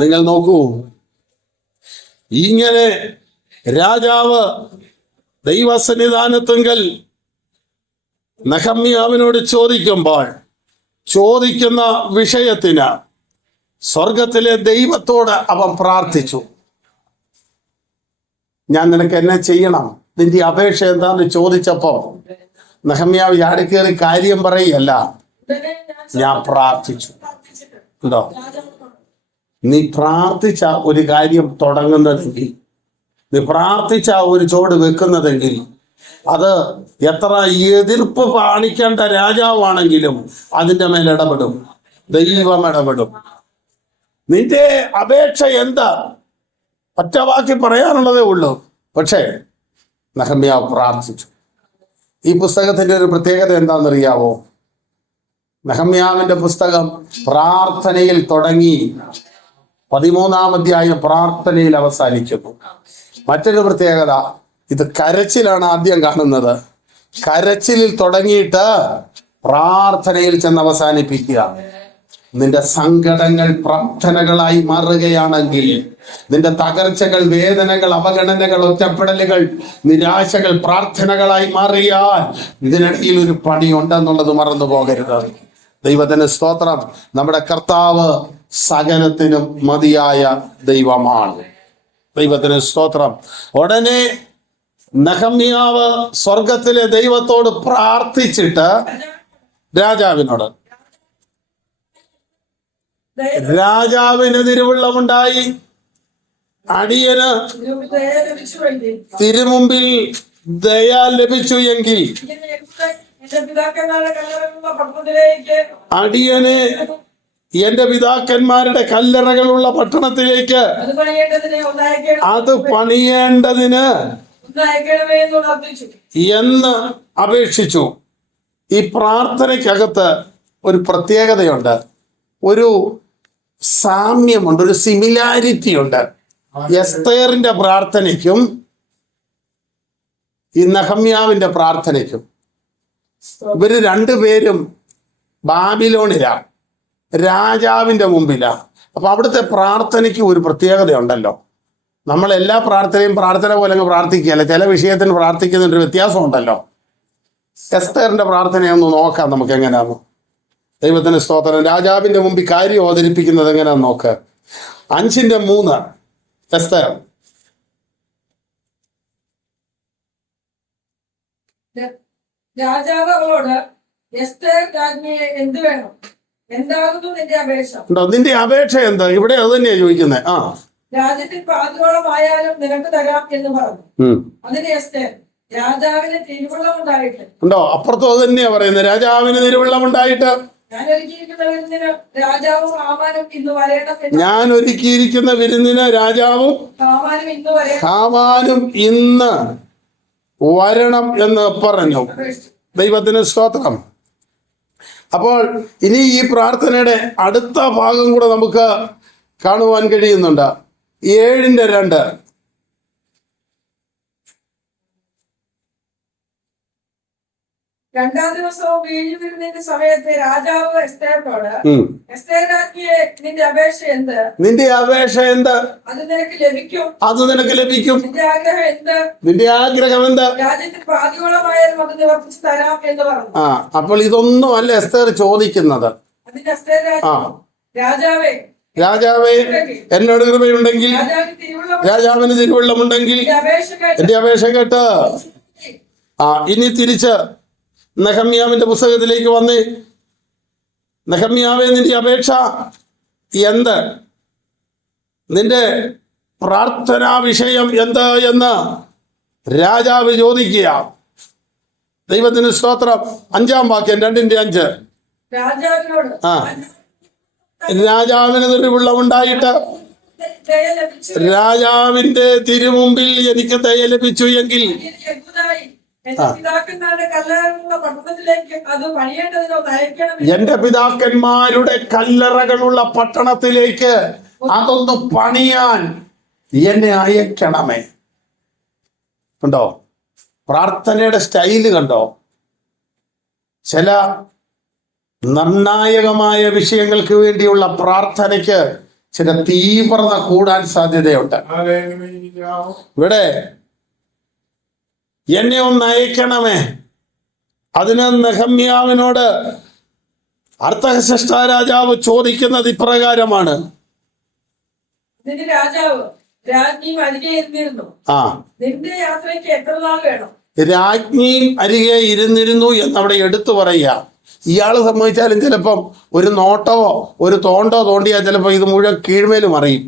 നിങ്ങൾ നോക്കൂ, ഇങ്ങനെ രാജാവ് ദൈവസന്നിധാനത്തെങ്കിൽ നെഹമ്യാവിനോട് ചോദിക്കുമ്പോൾ ചോദിക്കുന്ന വിഷയത്തിന് സ്വർഗത്തിലെ ദൈവത്തോട് അവൻ പ്രാർത്ഥിച്ചു. ഞാൻ നിനക്ക് എന്നെ ചെയ്യണം, നിന്റെ അപേക്ഷ എന്താന്ന് ചോദിച്ചപ്പോ നെഹമ്യാവ് ചാടിക്കേറി കാര്യം പറയല്ല, ഞാൻ പ്രാർത്ഥിച്ചു. ഉണ്ടോ? നീ പ്രാർത്ഥിച്ച ഒരു കാര്യം തുടങ്ങുന്നതെങ്കിൽ, നീ പ്രാർത്ഥിച്ച ഒരു ചുവട് വെക്കുന്നതെങ്കിൽ, അത് എത്ര എതിർപ്പ് കാണിക്കേണ്ട രാജാവാണെങ്കിലും അതിൻ്റെ മേൽ ഇടപെടും, ദൈവം ഇടപെടും. നിന്റെ അപേക്ഷ എന്താ? ഒറ്റ വാക്കി പറയാനുള്ളതേ ഉള്ളൂ. പക്ഷേ നെഹമ്യാവ് പ്രാർത്ഥിച്ചു. ഈ പുസ്തകത്തിന്റെ ഒരു പ്രത്യേകത എന്താണെന്നറിയാവോ? നെഹമ്യാവിന്റെ പുസ്തകം പ്രാർത്ഥനയിൽ തുടങ്ങി 13-ാം അധ്യായം പ്രാർത്ഥനയിൽ അവസാനിക്കുന്നു. മറ്റൊരു പ്രത്യേകത, ഇത് കരച്ചിലാണ് ആദ്യം കാണുന്നത്. കരച്ചിലിൽ തുടങ്ങിയിട്ട് പ്രാർത്ഥനയിൽ ചെന്ന് അവസാനിപ്പിക്കുക. നിന്റെ സങ്കടങ്ങൾ പ്രാർത്ഥനകളായി മാറുകയാണെങ്കിൽ, നിന്റെ തകർച്ചകൾ, വേദനകൾ, അവഗണനകൾ, ഒറ്റപ്പെടലുകൾ, നിരാശകൾ പ്രാർത്ഥനകളായി മാറിയാൽ ഇതിനിടയിൽ ഒരു പണി ഉണ്ടെന്നുള്ളത് മറന്നു പോകരുത്. ദൈവത്തിന് സ്തോത്രം. നമ്മുടെ കർത്താവ് സകലത്തിനും മതിയായ ദൈവമാണ്. ദൈവത്തിന് സ്തോത്രം. ഉടനെ നെഹമ്യാവ് സ്വർഗത്തിലെ ദൈവത്തോട് പ്രാർത്ഥിച്ചിട്ട് രാജാവിന് തിരുവുള്ളമുണ്ടായി, അടിയന് തിരുമുമ്പിൽ ദയ ലഭിച്ചു എങ്കിൽ അടിയന് എന്റെ പിതാക്കന്മാരുടെ കല്ലറകളുള്ള പട്ടണത്തിലേക്ക് അത് പണിയേണ്ടതിന് എന്ന് അപേക്ഷിച്ചു. ഈ പ്രാർത്ഥനയ്ക്കകത്ത് ഒരു പ്രത്യേകതയുണ്ട്, ഒരു സാമ്യമുണ്ട്, ഒരു സിമിലാരിറ്റി ഉണ്ട്. എസ്തേറിന്റെ പ്രാർത്ഥനയ്ക്കും ഈ നെഹമ്യാവിന്റെ പ്രാർത്ഥനയ്ക്കും. ഇവര് രണ്ടുപേരും ബാബിലോണിലാണ്, രാജാവിന്റെ മുമ്പിലാണ്. അപ്പൊ അവിടുത്തെ പ്രാർത്ഥനയ്ക്ക് ഒരു പ്രത്യേകതയുണ്ടല്ലോ. നമ്മൾ എല്ലാ പ്രാർത്ഥനയും പ്രാർത്ഥന പോലെ അങ്ങ് പ്രാർത്ഥിക്കുകയല്ല, ചില വിഷയത്തിന് പ്രാർത്ഥിക്കുന്നതിൻ്റെ വ്യത്യാസമുണ്ടല്ലോ. എസ്തേറിന്റെ പ്രാർത്ഥനയൊന്ന് നോക്കാം നമുക്ക് എങ്ങനെയാന്ന്. ദൈവത്തിന് സ്തോത്രം. രാജാവിന്റെ മുമ്പിൽ കാര്യം അവതരിപ്പിക്കുന്നത് എങ്ങനെയാന്ന് നോക്ക്. 5:3 എസ്തേർ. രാജാവ് അവളോട്, എസ്തേർ രാജ്ഞിയെ എന്ത് വേണം? എന്താകുന്നു നിന്റെ അപേക്ഷ? നിന്റെ അപേക്ഷ എന്താ? ഇവിടെ അത് തന്നെയാ ചോദിക്കുന്നത്. രാജ്യത്തിൽ പാതിയോളമായാലും നിനക്ക് തരാം എന്ന് പറഞ്ഞു. അതിന് എസ്തേർ, രാജാവിന് തിരുവുള്ളമുണ്ടായിട്ട്. ഉണ്ടോ? അപ്പുറത്തും അത് തന്നെയാ പറയുന്നത്, രാജാവിന് തിരുവുള്ളമുണ്ടായിട്ട് ഞാൻ ഒരുക്കിയിരിക്കുന്ന വിരുന്നിന് രാജാവും ഹാമാനും ഇന്ന് വരേണം. ഞാൻ ഒരുക്കിയിരിക്കുന്ന വിരുന്നിന് രാജാവും ഹാമാനും ഇന്ന് വരണം എന്ന് പറഞ്ഞു. ദൈവത്തിന് സ്തോത്രം. അപ്പോൾ ഇനി ഈ പ്രാർത്ഥനയുടെ അടുത്ത ഭാഗം കൂടെ നമുക്ക് കാണുവാൻ കഴിയുന്നുണ്ട്. 7:2. രണ്ടാം ദിവസവും വീഞ്ഞു വിരുന്നിന്റെ സമയത്ത് രാജാവ് എസ്തേറിനോട്, എസ്തേർ രാജ്ഞിയെ നിന്റെ അപേക്ഷ എന്ത്? നിന്റെ അപേക്ഷ എന്ത്? അത് നിനക്ക് ലഭിക്കും. അത് നിനക്ക് ലഭിക്കും. നിന്റെ ആഗ്രഹം എന്ത്? നിന്റെ ആഗ്രഹം എന്ത്? രാജ്യത്തിൽ പാതിയോളമായാലും അത് നിവർത്തിച്ച് തരാം എന്ന് പറഞ്ഞു. അപ്പോൾ ഇതൊന്നും അല്ല എസ്തേർ ചോദിക്കുന്നത്. അതിന് എസ്തേർ രാജാവേ എന്നോട് കൃപയുണ്ടെങ്കിൽ, രാജാവിന് തിരുവുള്ളമുണ്ടെങ്കിൽ എന്റെ അപേക്ഷ കേട്ട്. ഇനി തിരിച്ച് നെഹമ്യാവിന്റെ പുസ്തകത്തിലേക്ക് വന്ന്, നെഹമ്യാവേ നിന്റെ അപേക്ഷ എന്ത്? നിന്റെ പ്രാർത്ഥനാ വിഷയം എന്ത് എന്ന് രാജാവ് ചോദിക്കുക. ദൈവത്തിന് സ്തോത്രം. 5-ാം വാക്യം 2:5. രാജാവിന് തിരുവുള്ളമുണ്ടായിട്ട് രാജാവിന്റെ തിരുമുമ്പിൽ എനിക്ക് ദയ ലഭിച്ചു എങ്കിൽ എന്റെ പിതാക്കന്മാരുടെ കല്ലറകളുള്ള പട്ടണത്തിലേക്ക് അതൊന്ന് പണിയാൻ എന്നെ അയക്കണമേ. കണ്ടോ പ്രാർത്ഥനയുടെ സ്റ്റൈല്? കണ്ടോ? ചില നിർണായകമായ വിഷയങ്ങൾക്ക് വേണ്ടിയുള്ള പ്രാർത്ഥനയ്ക്ക് ചില തീവ്രത കൂടാൻ സാധ്യതയുണ്ട്. ഇവിടെ എന്നെ ഒന്ന് അയക്കണമേ. അതിന് നെഹമ്യാവിനോട് അർത്ഥഹ്ശഷ്ടാ രാജാവ് ചോദിക്കുന്നത് ഇപ്രകാരമാണ്. രാജ്ഞിയും അരികെ ഇരുന്നിരുന്നു. ആ, നിന്റെ യാത്രയ്ക്ക് എത്ര നാൾ വേണം? രാജ്ഞിയും അരികെ ഇരുന്നിരുന്നു എന്നവിടെ എടുത്തു പറയുക. ഇയാള് സംഭവിച്ചാലും ചിലപ്പം ഒരു നോട്ടവോ ഒരു തോണ്ടോ തോണ്ടിയാൽ ചിലപ്പോൾ ഇത് മുഴുവൻ കീഴ്മേലും അറിയും.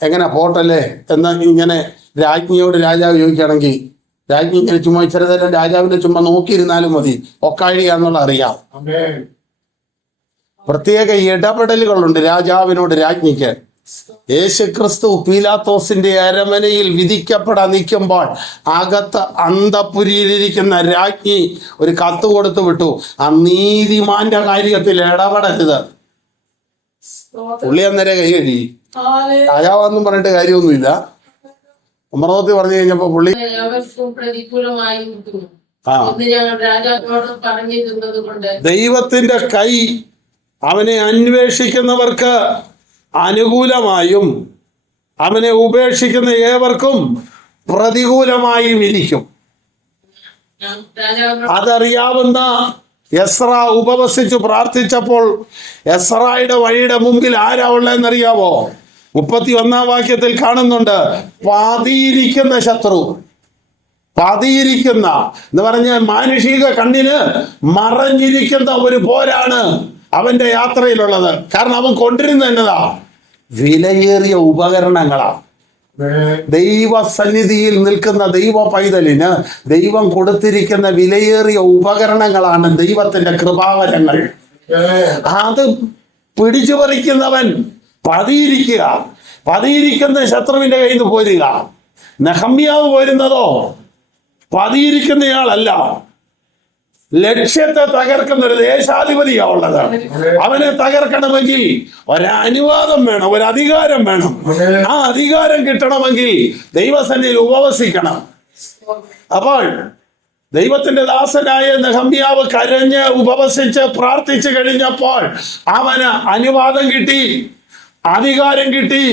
എങ്ങനെ പോട്ടല്ലേ എന്ന് ഇങ്ങനെ രാജ്ഞിയോട് രാജാവ് ചോദിക്കുകയാണെങ്കിൽ രാജ്ഞി ഇങ്ങനെ ചുമ്മാ ഇച്ചിരി നേരം രാജാവിനെ ചുമ്മാ നോക്കിയിരുന്നാലും മതി, ഒക്കാഴിയാന്നുള്ള അറിയാം. പ്രത്യേക ഇടപെടലുകളുണ്ട് രാജാവിനോട് രാജ്ഞിക്ക്. യേശുക്രിസ്തു പീലാത്തോസിന്റെ അരമനയിൽ വിധിക്കപ്പെടാൻ നിൽക്കുമ്പോൾ അകത്ത് അന്തപുരിയിലിരിക്കുന്ന രാജ്ഞി ഒരു കത്ത് കൊടുത്തു വിട്ടു, ആ നീതിമാന്റെ കാര്യത്തിൽ ഇടപെടരുത്. പുള്ളി അന്നേരം കൈ കഴുകി. രാജാവെന്നും പറഞ്ഞിട്ട് കാര്യമൊന്നുമില്ല. അമൃതത്തിൽ പറഞ്ഞു കഴിഞ്ഞപ്പോ പുള്ളി ദൈവത്തിന്റെ കൈ അവനെ അന്വേഷിക്കുന്നവർക്ക് അനുകൂലമായും അവനെ ഉപേക്ഷിക്കുന്ന ഏവർക്കും പ്രതികൂലമായും ഇരിക്കും. അതറിയാവുന്ന എസ്ര ഉപവസിച്ചു പ്രാർത്ഥിച്ചപ്പോൾ എസ്രായുടെ വഴിയുടെ മുമ്പിൽ ആരാ ഉള്ളതെന്നറിയാവോ? 31 വാക്യത്തിൽ കാണുന്നുണ്ട്, പതിയിരിക്കുന്ന ശത്രു. പതിയിരിക്കുന്ന എന്ന് പറഞ്ഞാൽ മാനുഷിക കണ്ണിന് മറഞ്ഞിരിക്കുന്ന ഒരു പോരാണ് അവന്റെ യാത്രയിലുള്ളത്. കാരണം അവൻ കൊണ്ടിരുന്ന എന്നതാ വിലയേറിയ ഉപകരണങ്ങളാ. ദൈവസന്നിധിയിൽ നിൽക്കുന്ന ദൈവ പൈതലിന് ദൈവം കൊടുത്തിരിക്കുന്ന വിലയേറിയ ഉപകരണങ്ങളാണ് ദൈവത്തിന്റെ കൃപാവരങ്ങൾ. അത് പിടിച്ചു പറിക്കുന്നവൻ പതിയിരിക്കുക, പതിയിരിക്കുന്ന ശത്രുവിന്റെ കയ്യിൽ നിന്ന് പോരുക. നെഹമ്യാവ് പോരുന്നതോ പതിയിരിക്കുന്നയാളല്ല, ലക്ഷ്യത്തെ തകർക്കുന്ന ഒരു ദേശാധിപതിയാ ഉള്ളത്. അവനെ തകർക്കണമെങ്കിൽ ഒരനുവാദം വേണം, ഒരു അധികാരം വേണം. ആ അധികാരം കിട്ടണമെങ്കിൽ ദൈവസന്നിധിയിൽ ഉപവസിക്കണം. അപ്പോൾ ദൈവത്തിന്റെ ദാസനായ നെഹമ്യാവ് കരഞ്ഞ് ഉപവസിച്ച് പ്രാർത്ഥിച്ചു കഴിഞ്ഞപ്പോൾ അവന് അനുവാദം കിട്ടി, അധികാരം കിട്ടി,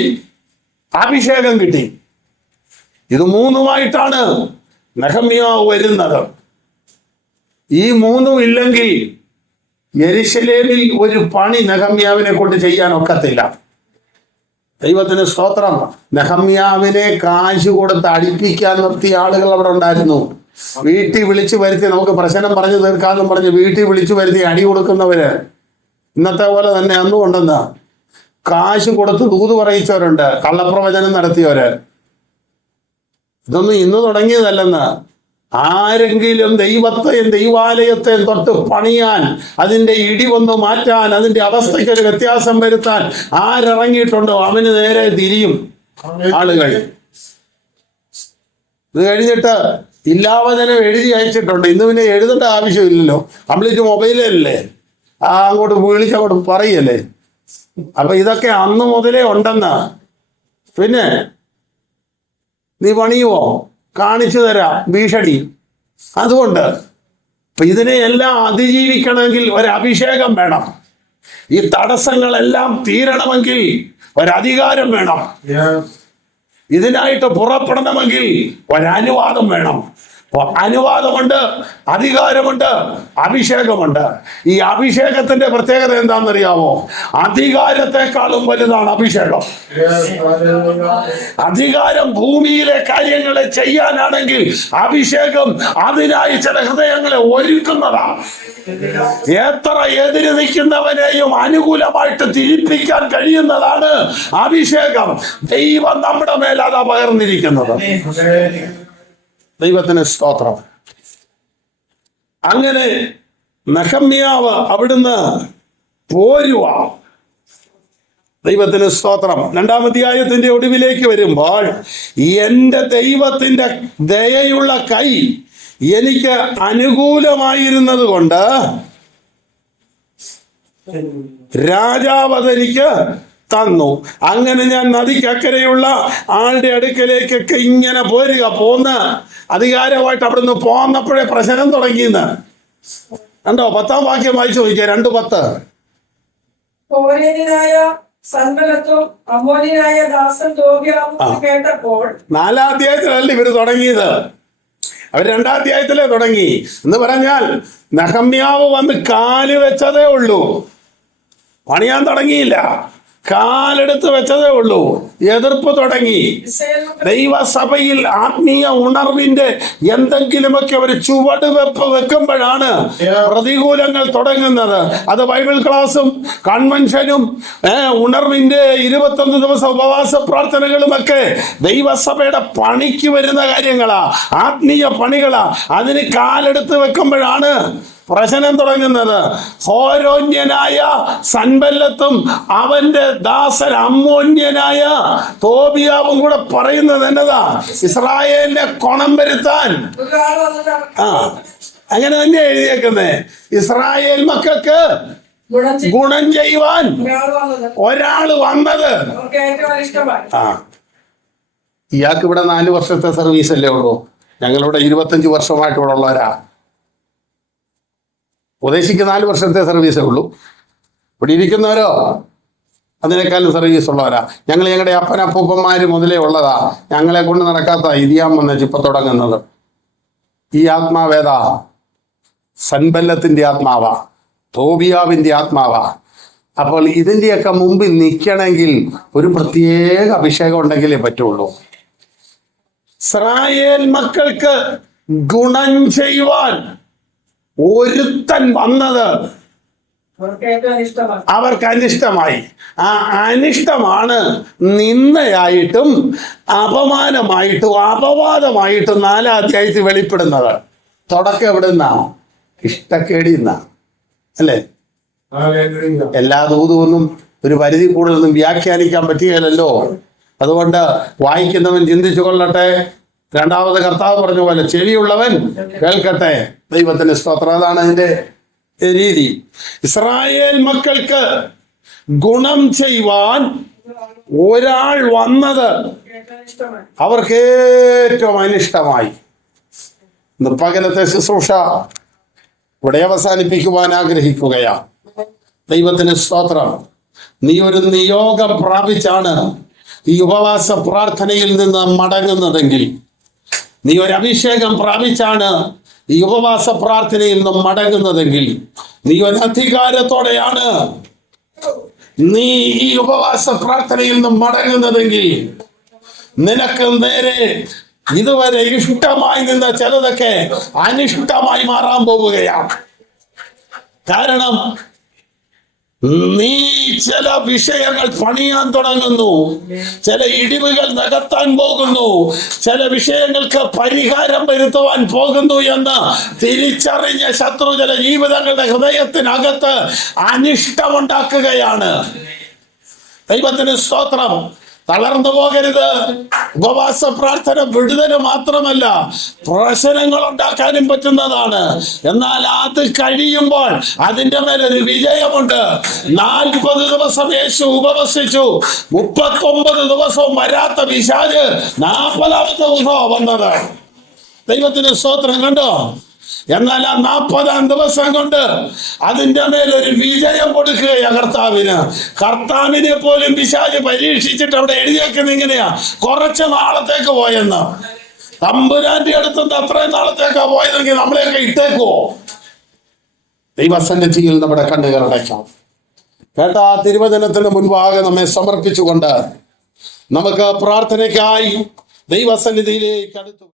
അഭിഷേകം കിട്ടി. ഇത് മൂന്നുമായിട്ടാണ് നെഹമ്യാവ് വരുന്നത്. ഈ മൂന്നും ഇല്ലെങ്കിൽ യെരുശലേമിൽ ഒരു പണി നെഹമ്യാവിനെ കൊണ്ട് ചെയ്യാൻ ഒക്കത്തില്ല. ദൈവത്തിന് സ്തോത്രം. നെഹമ്യാവിനെ കാശ് കൊടുത്ത് അടിപ്പിക്കാൻ നിർത്തിയ ആളുകൾ അവിടെ ഉണ്ടായിരുന്നു. വീട്ടിൽ വിളിച്ചു വരുത്തി നമുക്ക് പ്രശ്നം പറഞ്ഞു തീർക്കാമെന്നും പറഞ്ഞ് വീട്ടിൽ വിളിച്ചു വരുത്തി അടി കൊടുക്കുന്നവര് ഇന്നത്തെ പോലെ തന്നെ അന്നും ഉണ്ടെന്ന്. കാശ് കൊടുത്ത് ദൂത് പറയിച്ചവരുണ്ട്, കള്ളപ്രവചനം നടത്തിയവര്. ഇതൊന്നും ഇന്ന് തുടങ്ങിയതല്ലെന്ന്. ആരെങ്കിലും ദൈവത്തെയും ദൈവാലയത്തെയും തൊട്ട് പണിയാൻ, അതിൻ്റെ ഇടിവൊന്ന് മാറ്റാൻ, അതിൻ്റെ അവസ്ഥയ്ക്ക് ഒരു വ്യത്യാസം വരുത്താൻ ആരിറങ്ങിയിട്ടുണ്ടോ അവന് നേരെ തിരിയും ആളുകൾ. ഇത് കഴിഞ്ഞിട്ട് ഇല്ലാവചനം എഴുതി അയച്ചിട്ടുണ്ട്. ഇന്ന് പിന്നെ എഴുതേണ്ട ആവശ്യമില്ലല്ലോ, കംപ്ലീറ്റ് മൊബൈലല്ലേ, അങ്ങോട്ട് വിളിച്ചങ്ങോട്ട് പറയല്ലേ. അപ്പൊ ഇതൊക്കെ അന്ന് മുതലേ ഉണ്ടെന്ന്. പിന്നെ നീ പണിയുവോ, കാണിച്ചു തരാം, ഭീഷണി. അതുകൊണ്ട് ഇപ്പൊ ഇതിനെയെല്ലാം അതിജീവിക്കണമെങ്കിൽ ഒരഭിഷേകം വേണം. ഈ തടസ്സങ്ങളെല്ലാം തീരണമെങ്കിൽ ഒരധികാരം വേണം. ഇതിനായിട്ട് പുറപ്പെടണമെങ്കിൽ ഒരനുവാദം വേണം. അനുവാദമുണ്ട്, അധികാരമുണ്ട്, അഭിഷേകമുണ്ട്. ഈ അഭിഷേകത്തിന്റെ പ്രത്യേകത എന്താണെന്നറിയാമോ? അധികാരത്തെക്കാളും വലുതാണ് അഭിഷേകം. അധികാരം ഭൂമിയിലെ കാര്യങ്ങളെ ചെയ്യാനാണെങ്കിൽ അഭിഷേകം അതിനായി ചില ഹൃദയങ്ങളെ ഒരുക്കുന്നതാണ്. എത്ര എതിര് നിൽക്കുന്നവനെയും അനുകൂലമായിട്ട് തിരിപ്പിക്കാൻ കഴിയുന്നതാണ് അഭിഷേകം. ദൈവം നമ്മുടെ മേൽ അതാ പകർന്നിരിക്കുന്നത്. ദൈവത്തിന് സ്തോത്രം. അങ്ങനെ നെഹമ്യാവ് അവിടുന്ന് പോരുക. ദൈവത്തിന് സ്തോത്രം. 2-ാം അധ്യായത്തിന്റെ ഒടുവിലേക്ക് വരുമ്പോൾ എന്റെ ദൈവത്തിന്റെ ദയയുള്ള കൈ എനിക്ക് അനുകൂലമായിരുന്നത് കൊണ്ട് രാജാവ് അതെനിക്ക് തന്നു. അങ്ങനെ ഞാൻ നദിക്കക്കരെയുള്ള ആളുടെ അടുക്കലേക്കൊക്കെ ഇങ്ങനെ പോന്ന് അധികാരമായിട്ട് അവിടുന്ന് പോന്നപ്പോഴേ പ്രശ്നം തുടങ്ങിയെന്ന് കണ്ടോ. 10-ാം വാക്യം വായിച്ചു നോക്കിയാൽ 2:10. കേട്ടപ്പോൾ 4-ാം അധ്യായത്തിലല്ല ഇവര് തുടങ്ങിയത്, അവർ 2-ാം അധ്യായത്തിലേ തുടങ്ങി. എന്ന് പറഞ്ഞാൽ നെഹമ്യാവ് വന്ന് കാല് വെച്ചതേ ഉള്ളൂ, പണിയാൻ തുടങ്ങിയില്ല. കാലെടുത്ത് വെച്ചതേ ഉള്ളൂ, എതിർപ്പ് തുടങ്ങി. ഇസ്രായേൽ മക്കൾ ദൈവസഭയിൽ ആത്മീയ ഉണർവിന്റെ എന്തെങ്കിലുമൊക്കെ ഒരു ചുവടുവെപ്പ് വെക്കുമ്പോഴാണ് പ്രതികൂലങ്ങൾ തുടങ്ങുന്നത്. അത് ബൈബിൾ ക്ലാസും കൺവെൻഷനും ഉണർവിന്റെ 21 ദിവസം ഉപവാസ പ്രാർത്ഥനകളുമൊക്കെ ദൈവസഭയുടെ പണിക്ക് വരുന്ന കാര്യങ്ങളാ, ആത്മീയ പണികളാ. അതിന് കാലെടുത്ത് വെക്കുമ്പോഴാണ് പ്രശ്നം തുടങ്ങുന്നത്. ഹോരോന്യനായ സൻബല്ലത്തും അവന്റെ ദാസൻ അമ്മോന്യനായ തോബിയാവും കൂടെ പറയുന്നത് എന്നതാ, ഇസ്രായേലിനെ കൊണം വരുത്താൻ. ഒരാൾ വന്നിട്ട് ആ, അങ്ങനെ തന്നെ എഴുതിയേക്കുന്നേ. ഇസ്രായേൽ മക്കൾക്ക് ഗുണം ചെയ്യുവാൻ ഒരാള് വന്നത്. അവർക്ക് ഏറ്റവും അനിഷ്ടമായി. ആ, ഇയാൾക്ക് ഇവിടെ 4 വർഷത്തെ സർവീസ് അല്ലേ ഉള്ളൂ, ഞങ്ങളിവിടെ 25 വർഷമായിട്ട് ഇവിടെ ഉള്ളവരാ. ഉദ്ദേശിക്ക് 4 വർഷത്തെ സർവീസേ ഉള്ളൂ. ഇവിടെ ഇരിക്കുന്നവരോ അതിനേക്കാളും സർവീസ് ഉള്ളവരാ. ഞങ്ങളുടെ അപ്പനപ്പൂപ്പന്മാര് മുതലേ ഉള്ളതാ. ഞങ്ങളെ കൊണ്ട് നടക്കാത്ത ഇതിയാൻ വന്ന ഇപ്പൊ തുടങ്ങുന്നത്. ഈ ആത്മാവേദാ, സൻബല്ലത്തിന്റെ ആത്മാവാ, തോബിയാവിന്റെ ആത്മാവാ. അപ്പോൾ ഇതിന്റെയൊക്കെ മുമ്പിൽ നിൽക്കണമെങ്കിൽ ഒരു പ്രത്യേക അഭിഷേകം ഉണ്ടെങ്കിലേ പറ്റുള്ളൂ. ഇസ്രായേൽ മക്കൾക്ക് ഗുണം ചെയ്യുവാൻ ഒരുത്തൻ വന്നത് അവർക്ക് ഏറ്റവും അനിഷ്ടമായി. അവർക്ക് അനിഷ്ടമായി. ആ അനിഷ്ടമാണ് നിന്ദയായിട്ടും അപമാനമായിട്ടും അപവാദമായിട്ടും 4-ാം അധ്യായത്തിൽ വെളിപ്പെടുന്നത്. തുടക്കം എവിടെ നിന്നാ? ഇഷ്ടക്കേടിൽ നിന്നാ, അല്ലേ? എല്ലാ ദൂതുമൊന്നും ഒരു പരിധി കൂടുതലൊന്നും വ്യാഖ്യാനിക്കാൻ പറ്റുകയില്ലല്ലോ. അതുകൊണ്ട് വായിക്കുന്നവൻ ചിന്തിച്ചു കൊള്ളട്ടെ. രണ്ടാമത് കർത്താവ് പറഞ്ഞ പോലെ ചെവിയുള്ളവൻ കേൾക്കട്ടെ. ദൈവത്തിന്റെ സ്തോത്രം. അതാണ് അതിന്റെ രീതി. ഇസ്രായേൽ മക്കൾക്ക് ഗുണം ചെയ്യുവാൻ ഒരാൾ വന്നത് ഏറ്റവും അനിഷ്ടമായി. അവർക്ക് ഏറ്റവും അനിഷ്ടമായി. ഇന്ന് പകലത്തെ ശുശ്രൂഷ ഇവിടെ അവസാനിപ്പിക്കുവാൻ ആഗ്രഹിക്കുകയാ. ദൈവത്തിന് സ്തോത്രം. നീ ഒരു നിയോഗം പ്രാപിച്ചാണ് ഈ ഉപവാസ പ്രാർത്ഥനയിൽ നിന്ന് മടങ്ങുന്നതെങ്കിൽ, നീ ഒരു അഭിഷേകം പ്രാപിച്ചാണ് ഈ ഉപവാസ പ്രാർത്ഥനയിൽ നിന്നും മടങ്ങുന്നതെങ്കിൽ, നീ ഒരു അധികാരത്തോടെയാണ് നീ ഈ ഉപവാസ പ്രാർത്ഥനയിൽ നിന്നും മടങ്ങുന്നതെങ്കിൽ, നിനക്ക് നേരെ ഇതുവരെ ഇഷ്ടമായി നിന്ന ചിലതൊക്കെ അനിഷ്ടമായി മാറാൻ പോവുകയാണ്. കാരണം നീ ചില വിഷയങ്ങൾ പണിയാൻ തുടങ്ങുന്നു, ചില ഇടിവുകൾ നികത്താൻ പോകുന്നു, ചില വിഷയങ്ങൾക്ക് പരിഹാരം വരുത്തുവാൻ പോകുന്നു എന്ന് തിരിച്ചറിഞ്ഞ ശത്രു ചില ജീവിതങ്ങളുടെ ഹൃദയത്തിനകത്ത് അനിഷ്ടമുണ്ടാക്കുകയാണ്. ദൈവത്തിന് സ്തോത്രം. തളർന്നു പോകരുത്. ഉപവാസ പ്രാർത്ഥന വിടുതല് മാത്രമല്ല, പ്രശ്നങ്ങൾ ഉണ്ടാക്കാനും പറ്റുന്നതാണ്. എന്നാൽ അത് കഴിയുമ്പോൾ അതിന്റെ മേലൊരു വിജയമുണ്ട്. 40 ദിവസം യേശു ഉപവസിച്ചു. 39 ദിവസവും വരാത്ത പിശാച് 40ാമത്തെ ദിവസമാണ് വന്നത്. ദൈവത്തിന് സ്തോത്രം. കണ്ടോ? എന്നാൽ ആ 40ാം ദിവസം കൊണ്ട് അതിന്റെ മേലൊരു വിജയം കൊടുക്കുകയാണ് കർത്താവിന്. കർത്താവിനെ പോലും പിശാച് പരീക്ഷിച്ചിട്ട് അവിടെ എഴുതിയേക്കുന്ന ഇങ്ങനെയാ, കുറച്ച് നാളത്തേക്ക് പോയെന്ന്. തമ്പുരാന്റെ അടുത്തുനിന്ന് അത്രയും നാളത്തേക്കാ പോയതെങ്കിൽ നമ്മളെയൊക്കെ ഇട്ടേക്കുവോ? ദൈവസന്നിധിയിൽ നമ്മുടെ കണ്ണുകൾ അടയ്ക്കാം. കേട്ട ആ തിരുവചനത്തിന് മുൻപാകെ നമ്മെ സമർപ്പിച്ചുകൊണ്ട് നമുക്ക് പ്രാർത്ഥനയ്ക്കായി ദൈവസന്നിധിയിലേക്ക് അടുത്തു